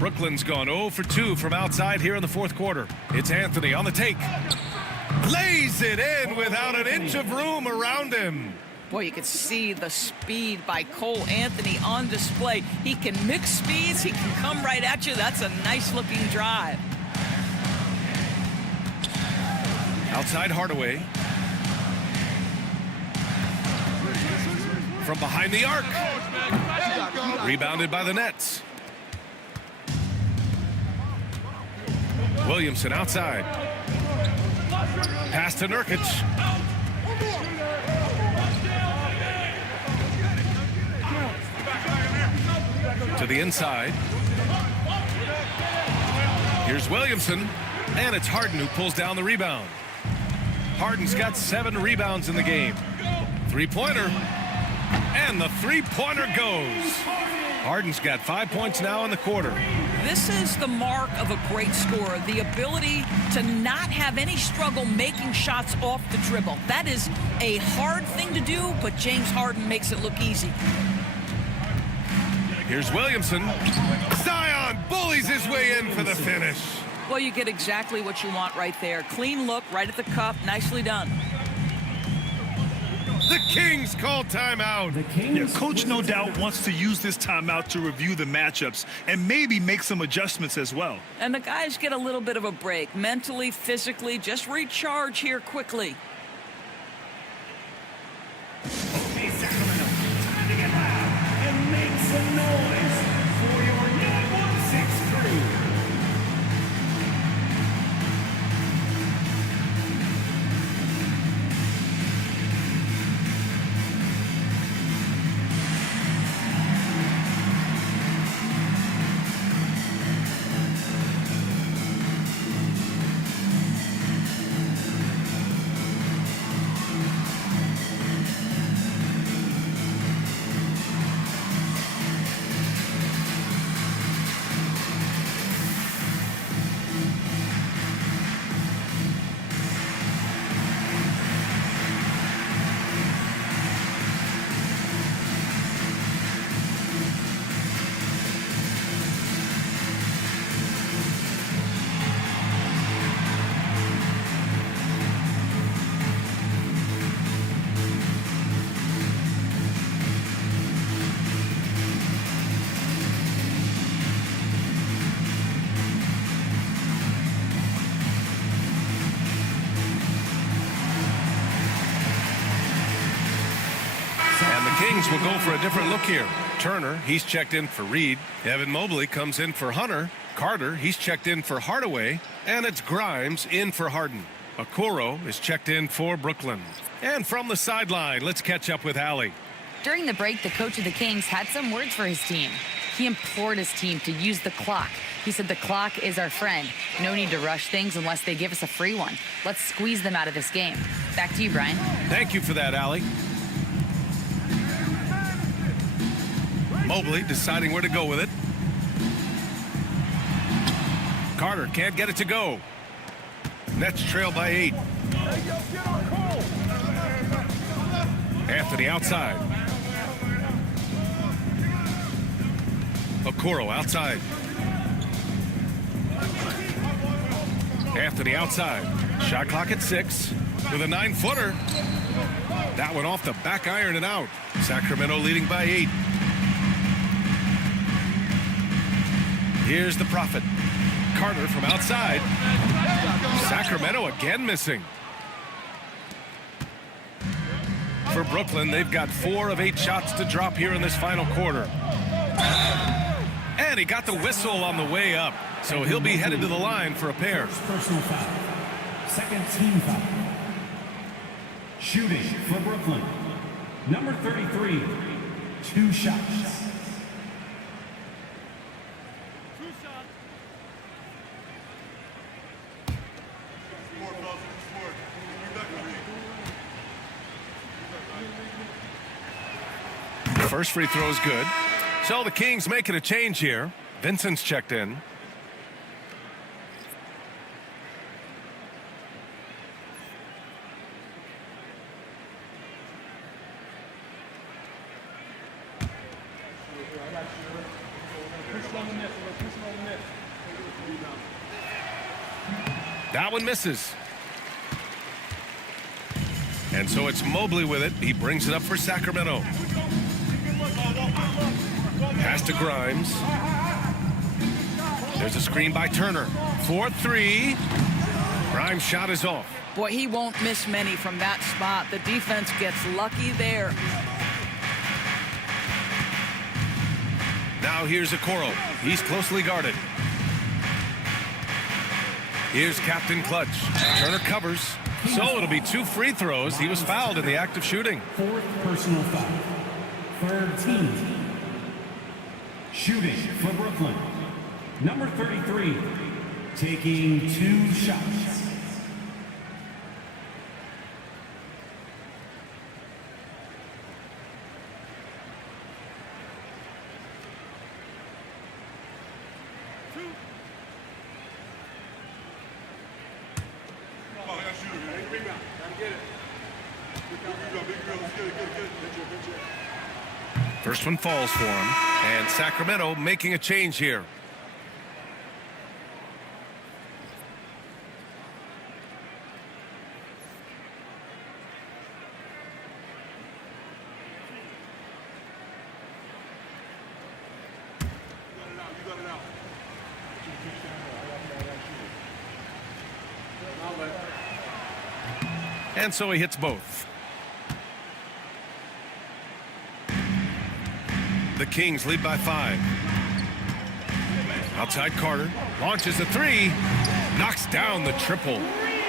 Brooklyn's gone 0 for 2 from outside here in the fourth quarter. It's Anthony on the take. Lays it in without an inch of room around him. Boy, you can see the speed by Cole Anthony on display. He can mix speeds. He can come right at you. That's a nice-looking drive. Outside Hardaway. From behind the arc. Rebounded by the Nets. Williamson outside. Pass to Nurkic. To the inside. Here's Williamson. And it's Harden who pulls down the rebound. Harden's got 7 rebounds in the game. Three-pointer. And the three-pointer goes. Harden's got 5 points now in the quarter. This is the mark of a great scorer, the ability to not have any struggle making shots off the dribble. That is a hard thing to do, but James Harden makes it look easy. Here's Williamson. Zion bullies his way in for the finish. Well, you get exactly what you want right there. Clean look, right at the cup. Nicely done. The Kings call timeout. Yeah, coach no doubt wants to use this timeout to review the matchups and maybe make some adjustments as well. And the guys get a little bit of a break. Mentally, physically, just recharge here quickly. Okay, Sacramento, time to get loud and make some noise for your 916 crew. Kings will go for a different look here. Turner, he's checked in for Reed. Evan Mobley comes in for Hunter. Carter, he's checked in for Hardaway. And it's Grimes in for Harden. Okoro is checked in for Brooklyn. And from the sideline, let's catch up with Allie. During the break, the coach of the Kings had some words for his team. He implored his team to use the clock. He said the clock is our friend. No need to rush things unless they give us a free one. Let's squeeze them out of this game. Back to you, Brian. Thank you for that, Allie. Mobley deciding where to go with it. Carter can't get it to go. Nets trail by 8. Anthony outside. Okoro outside. Anthony outside. Shot clock at 6 with a 9-footer. That one off the back iron and out. Sacramento leading by 8. Here's the Prophet. Carter from outside. Sacramento again missing. For Brooklyn, they've got 4 of 8 shots to drop here in this final quarter. And he got the whistle on the way up. So he'll be headed to the line for a pair. Personal foul. Second team foul. Shooting for Brooklyn. Number 33. 2 shots. First free throw is good. So the Kings making a change here. Vincent's checked in. That one misses. And so it's Mobley with it. He brings it up for Sacramento. Pass to Grimes. There's a screen by Turner. 4-3. Grimes' shot is off. Boy, he won't miss many from that spot. The defense gets lucky there. Now here's Okoro. He's closely guarded. Here's Captain Clutch. Turner covers. So it'll be 2 free throws. He was fouled in the act of shooting. 4th personal foul. 3rd team. Shooting for Brooklyn. Number 33, taking 2 shots. First one falls for him. And Sacramento making a change here. And so he hits both. The Kings lead by 5. Outside Carter. Launches a 3. Knocks down the triple.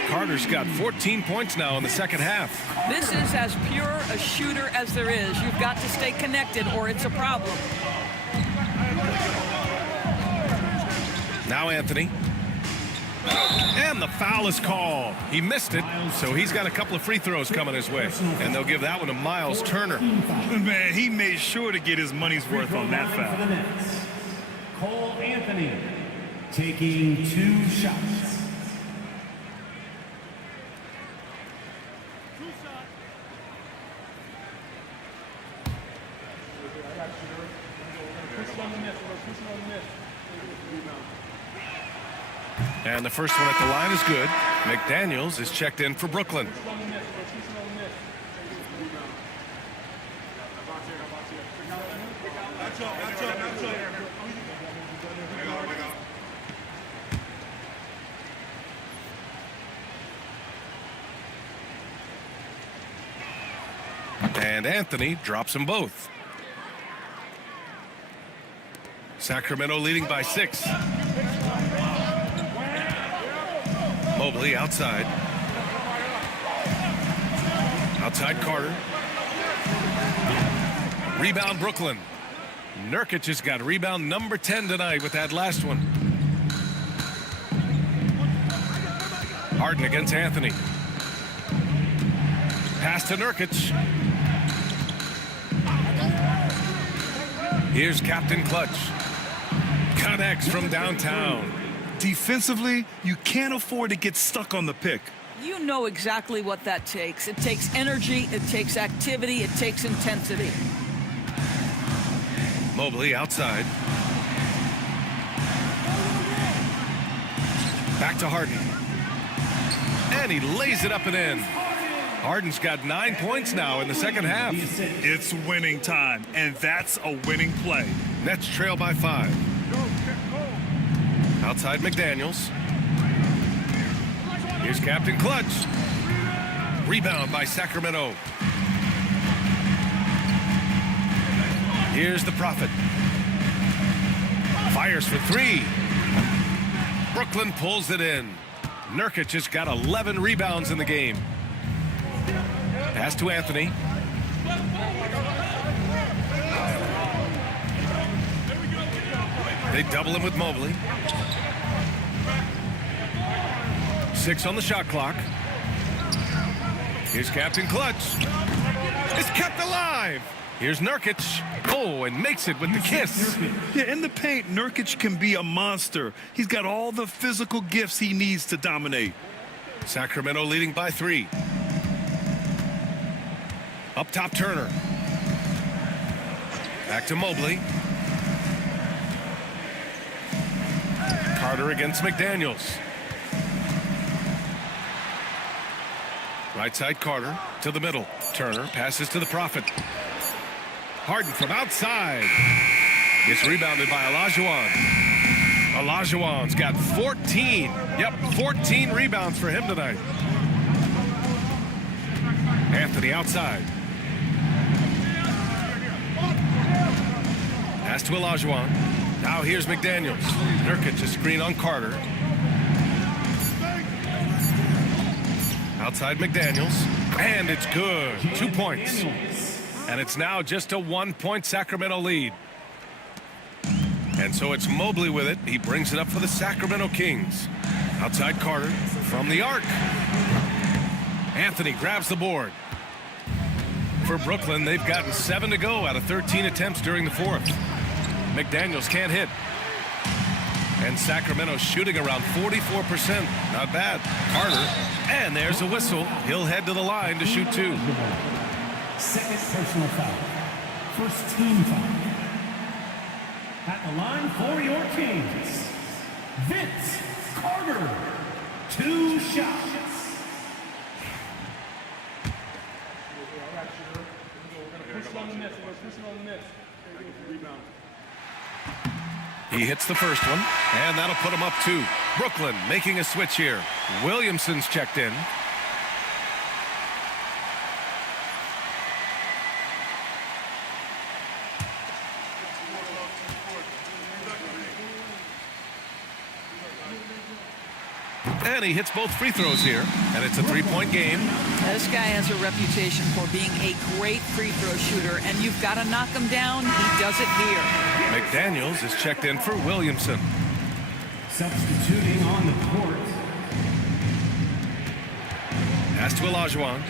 Carter's got 14 points now in the second half. This is as pure a shooter as there is. You've got to stay connected or it's a problem. Now Anthony. And the foul is called. He missed it, so he's got a couple of free throws coming his way. And they'll give that one to Miles Turner. Man, he made sure to get his money's worth on that foul. For the Nets, Cole Anthony taking 2 shots. And the first one at the line is good. McDaniels is checked in for Brooklyn. And Anthony drops them both. Sacramento leading by 6. Mobley outside. Outside Carter. Rebound Brooklyn. Nurkic has got rebound number 10 tonight with that last one. Harden against Anthony. Pass to Nurkic. Here's Captain Clutch. Connects from downtown. Defensively, you can't afford to get stuck on the pick. You know exactly what that takes. It takes energy, it takes activity, it takes intensity. Mobley outside. Back to Harden. And he lays it up and in. Harden's got 9 points now in the second half. It's winning time, and that's a winning play. Nets trail by 5. Outside McDaniels. Here's Captain Clutch. Rebound by Sacramento. Here's the Prophet. Fires for 3. Brooklyn pulls it in. Nurkic has got 11 rebounds in the game. Pass to Anthony. They double him with Mobley. 6 on the shot clock. Here's Captain Clutch. It's kept alive. Here's Nurkic. Oh, and makes it with the kiss. Yeah, in the paint, Nurkic can be a monster. He's got all the physical gifts he needs to dominate. Sacramento leading by 3. Up top, Turner. Back to Mobley. Carter against McDaniels. Right side Carter. To the middle. Turner passes to the Prophet. Harden from outside. It's rebounded by Olajuwon. Olajuwon's got 14. Yep, 14 rebounds for him tonight. Anthony outside. Pass to Olajuwon. Now here's McDaniels. Nurkic a screen on Carter. Outside McDaniels. And it's good. 2 points. And it's now just a 1-point Sacramento lead. And so it's Mobley with it. He brings it up for the Sacramento Kings. Outside Carter from the arc. Anthony grabs the board. For Brooklyn, they've gotten 7 to go out of 13 attempts during the fourth. McDaniels can't hit. And Sacramento shooting around 44%. Not bad. Carter. And there's a whistle. He'll head to the line to shoot 2. Second personal foul. First team foul. At the line for your Kings, Vince Carter. 2 shots. He hits the first one, and that'll put him up 2. Brooklyn making a switch here. Williamson's checked in. And he hits both free throws here, and it's a 3-point game. This guy has a reputation for being a great free throw shooter, and you've got to knock him down. He does it here. McDaniels is checked in for Williamson. Substituting on the court. Pass to Olajuwon.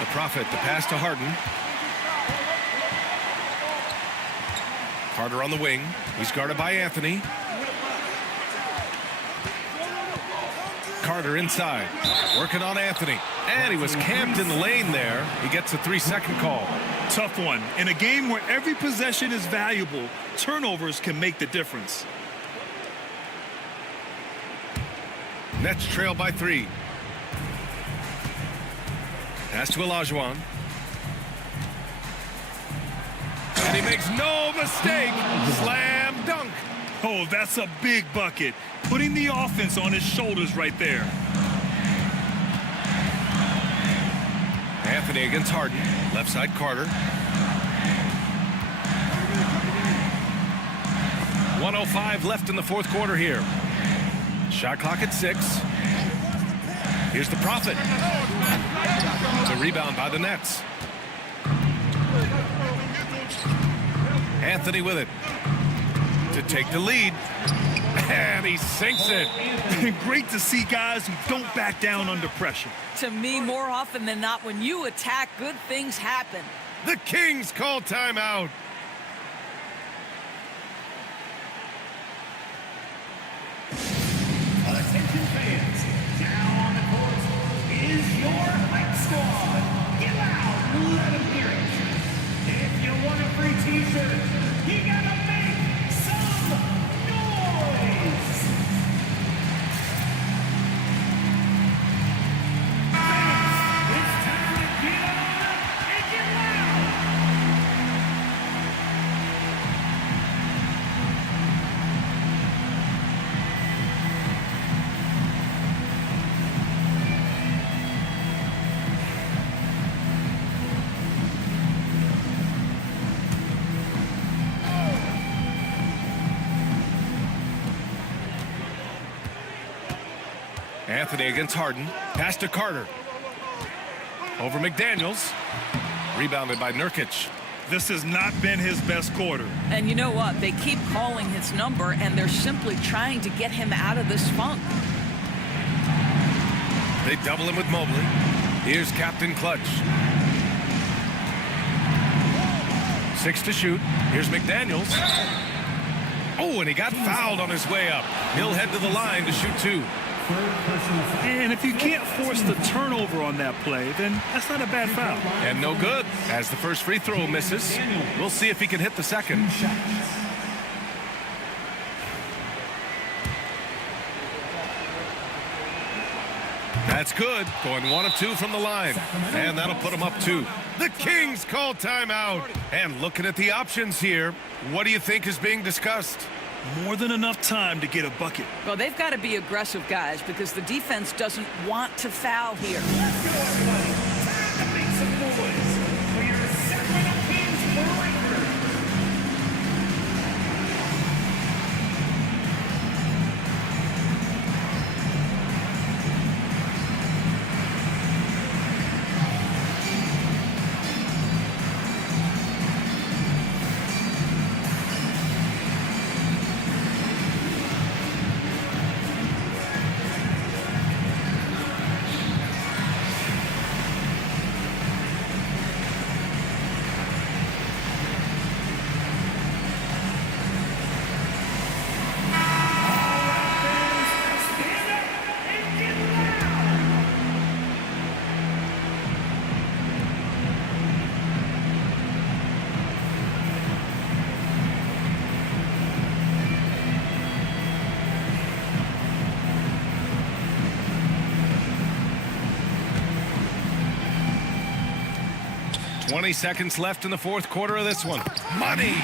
The Prophet, the pass to Harden. Carter on the wing. He's guarded by Anthony. Carter inside. Working on Anthony. And he was camped in the lane there. He gets a 3-second call. Tough one. In a game where every possession is valuable, turnovers can make the difference. Nets trail by 3. Pass to Olajuwon. And he makes no mistake. Slam dunk. Oh, that's a big bucket. Putting the offense on his shoulders right there. Anthony against Harden. Left side Carter. 1:05 left in the fourth quarter here. Shot clock at 6. Here's the Prophet. The rebound by the Nets. Anthony with it to take the lead, and he sinks it. Great to see guys who don't back down under pressure. To me, more often than not, when you attack, good things happen. The Kings call timeout. Attention fans, now on the court is your hype squad. Get loud, let them hear it. If you want a free t-shirt, you gotta make some noise. Fans, it's time to get on and get loud. Anthony against Harden. Pass to Carter. Over McDaniels. Rebounded by Nurkic. This has not been his best quarter. And you know what? They keep calling his number, and they're simply trying to get him out of this funk. They double him with Mobley. Here's Captain Clutch. 6 to shoot. Here's McDaniels. Oh, and he got fouled on his way up. He'll head to the line to shoot 2. And if you can't force the turnover on that play, then that's not a bad foul. And no good, as the first free throw misses. We'll see if he can hit the second. That's good. Going 1 of 2 from the line. And that'll put them up 2. The Kings call timeout. And looking at the options here, what do you think is being discussed? More than enough time to get a bucket. Well, they've got to be aggressive, guys, because the defense doesn't want to foul here. Let's go, everybody. Time to make some noise for your Sacramento Kings Breakers. Stand up and get loud. 20 seconds left in the fourth quarter of this one. Money!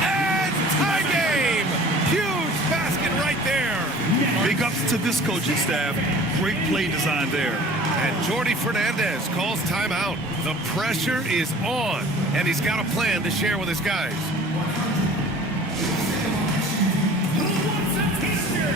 And tie game! Huge basket right there! Big ups to this coaching staff. Great play design there. And Jordi Fernandez calls timeout. The pressure is on, and he's got a plan to share with his guys. Who wants a t-shirt?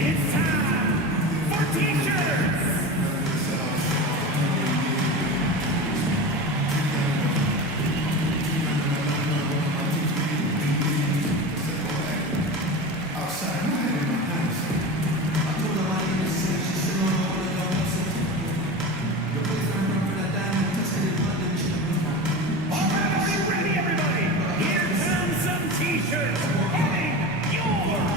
It's time for t-shirts. All right, are you ready, everybody? Here comes some t-shirts heading your way.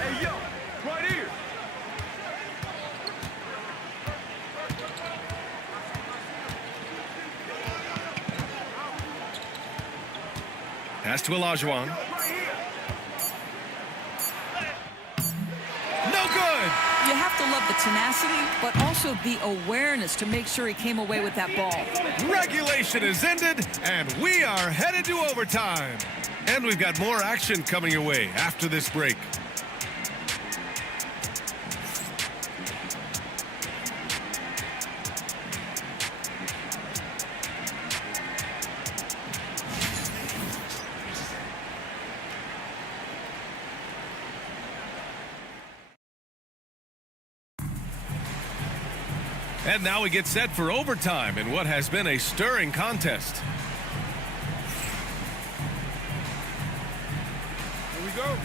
Hey, yo, right here. Pass to Olajuwon. No good! You have to love the tenacity, but also the awareness to make sure he came away with that ball. Regulation is ended, and we are headed to overtime. And we've got more action coming your way after this break. And now we get set for overtime in what has been a stirring contest. Here we go.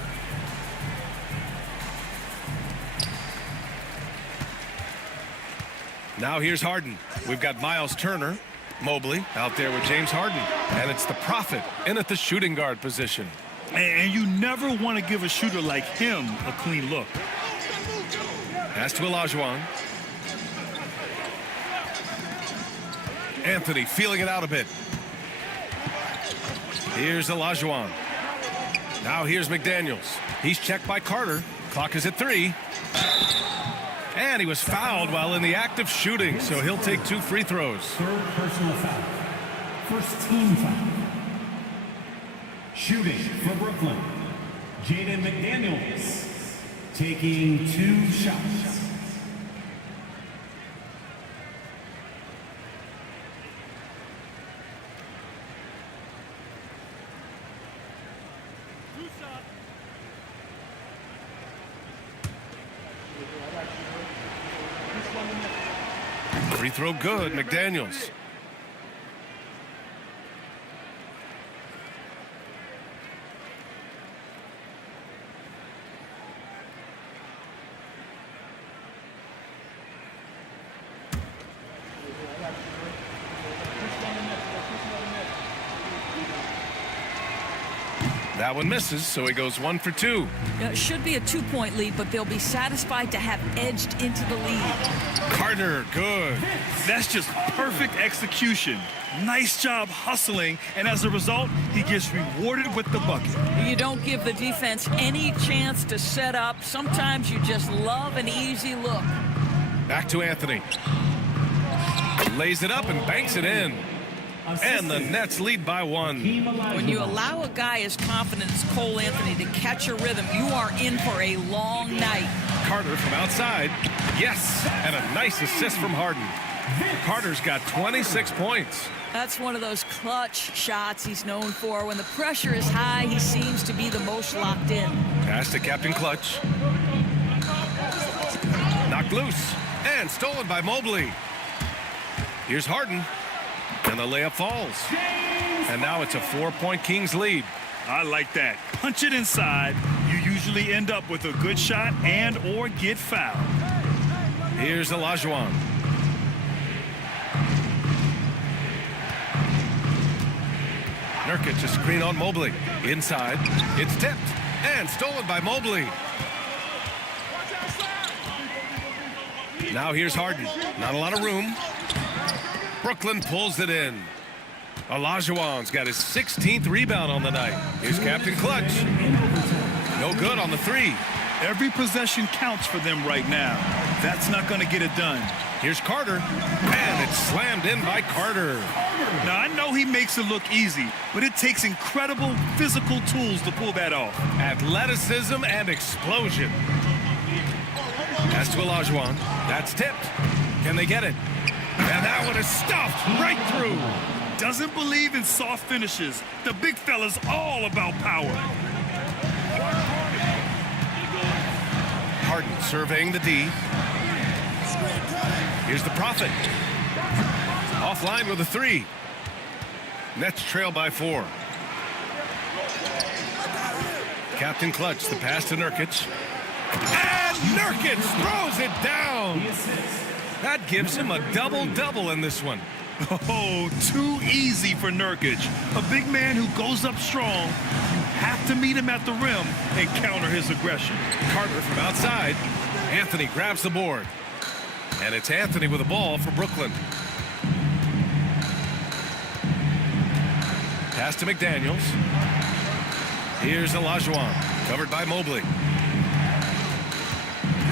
Now here's Harden. We've got Miles Turner, Mobley out there with James Harden. And it's the Prophet in at the shooting guard position. And you never want to give a shooter like him a clean look. Pass to Olajuwon. Anthony feeling it out a bit. Here's Olajuwon. Now here's McDaniels. He's checked by Carter. Clock is at 3. And he was fouled while in the act of shooting, so he'll take 2 free throws. Third personal foul. First team foul. Shooting for Brooklyn. Jaden McDaniels taking 2 shots. Free throw good, McDaniels. That one misses, so he goes 1 for 2. It should be a 2-point lead, but they'll be satisfied to have edged into the lead. Carter, good. That's just perfect execution. Nice job hustling, and as a result, he gets rewarded with the bucket. You don't give the defense any chance to set up. Sometimes you just love an easy look. Back to Anthony. Lays it up and banks it in. And the Nets lead by 1. When you allow a guy as confident as Cole Anthony to catch a rhythm, you are in for a long night. Carter from outside. Yes, and a nice assist from Harden. Carter's got 26 points. That's one of those clutch shots he's known for. When the pressure is high, he seems to be the most locked in. Pass to Captain Clutch. Knocked loose and stolen by Mobley. Here's Harden. And the layup falls. And now it's a 4-point Kings lead. I like that. Punch it inside. You usually end up with a good shot and or get fouled. Here's Olajuwon. Nurkic, a screen on Mobley. Inside. It's tipped and stolen by Mobley. Now here's Harden. Not a lot of room. Brooklyn pulls it in. Olajuwon's got his 16th rebound on the night. Here's Captain Clutch. No good on the 3. Every possession counts for them right now. That's not going to get it done. Here's Carter. And it's slammed in by Carter. Now, I know he makes it look easy, but it takes incredible physical tools to pull that off. Athleticism and explosion. Pass to Olajuwon. That's tipped. Can they get it? And that one is stuffed right through. Doesn't believe in soft finishes. The big fella's all about power. Harden surveying the D. Here's the Prophet. Offline with a 3. Nets trail by 4. Captain Clutch, the pass to Nurkic. And Nurkic throws it down. That gives him a double-double in this one. Oh, too easy for Nurkic. A big man who goes up strong. You have to meet him at the rim and counter his aggression. Carter from outside. Anthony grabs the board. And it's Anthony with the ball for Brooklyn. Pass to McDaniels. Here's Olajuwon, covered by Mobley.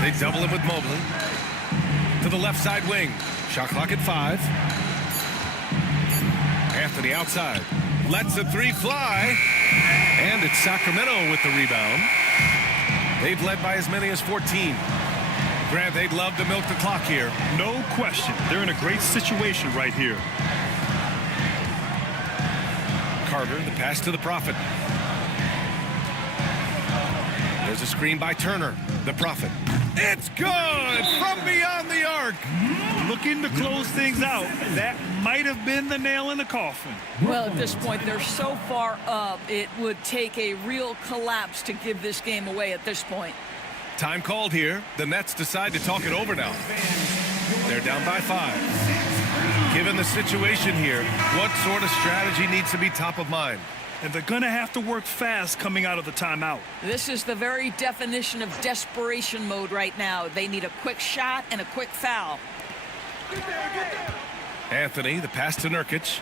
They double him with Mobley. To the left side wing. Shot clock at 5. Anthony outside. Lets the 3 fly. And it's Sacramento with the rebound. They've led by as many as 14. Grant, they'd love to milk the clock here. No question. They're in a great situation right here. Carter, the pass to the Prophet. There's a screen by Turner. The Prophet. It's good from beyond the arc. Looking to close things out. That might have been the nail in the coffin. Well, at this point, they're so far up, it would take a real collapse to give this game away at this point. Time called here. The Nets decide to talk it over now. They're down by 5. Given the situation here, what sort of strategy needs to be top of mind? And they're going to have to work fast coming out of the timeout. This is the very definition of desperation mode right now. They need a quick shot and a quick foul. Anthony, the pass to Nurkic.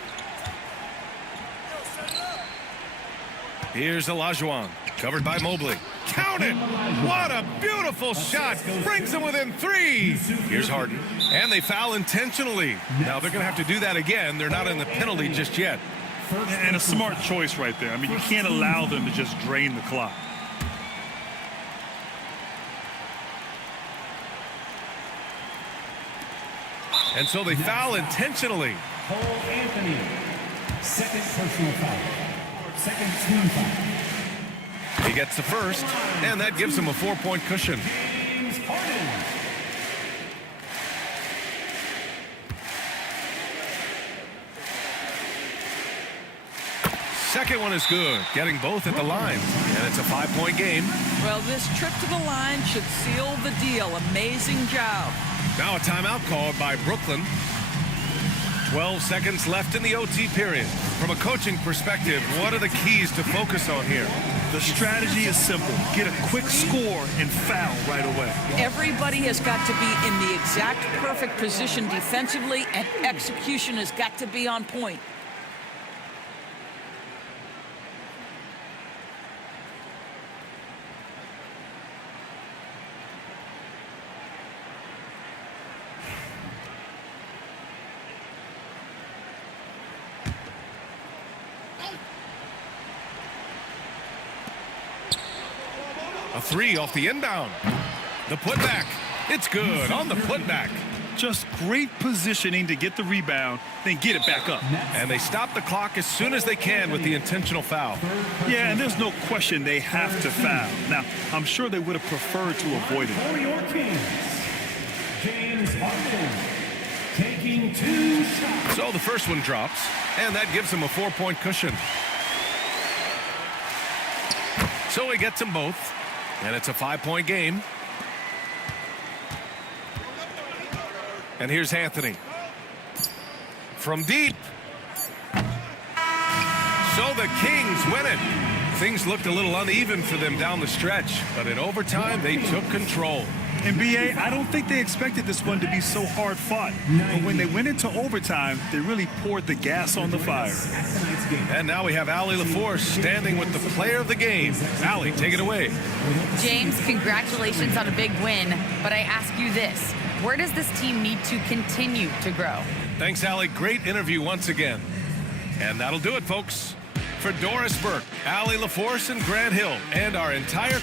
Here's Olajuwon, covered by Mobley. Count it! What a beautiful shot! Brings them within 3. Here's Harden, and they foul intentionally. Now they're going to have to do that again. They're not in the penalty just yet. And a smart choice right there. I mean, you can't allow them to just drain the clock. And so they foul intentionally. Cole Anthony, second personal foul. Second team foul. He gets the first, and that gives him a 4-point cushion. James Harden. second one is good, getting both at the line. And it's a 5-point game. Well, this trip to the line should seal the deal. Amazing job. Now a timeout called by Brooklyn. 12 seconds left in the OT period. From a coaching perspective, what are the keys to focus on here? The strategy is simple. Get a quick score and foul right away. Everybody has got to be in the exact perfect position defensively, and execution has got to be on point. A three off the inbound. The putback. It's good on the putback. Just great positioning to get the rebound, then get it back up. And they stop the clock as soon as they can with the intentional foul. Yeah, and there's no question they have to foul. Now, I'm sure they would have preferred to avoid it. For your Kings, James Harden taking 2 shots. So the first one drops, and that gives him a 4-point cushion. So he gets them both, and it's a 5-point game. And here's Anthony. From deep. So the Kings win it. Things looked a little uneven for them down the stretch, but in overtime, they took control. And BA, I don't think they expected this one to be so hard fought. But when they went into overtime, they really poured the gas on the fire. And now we have Allie LaForce standing with the player of the game. Allie, take it away. James, congratulations on a big win, but I ask you this. Where does this team need to continue to grow? Thanks, Allie. Great interview once again. And that'll do it, folks. For Doris Burke, Allie LaForce, and Grant Hill, and our entire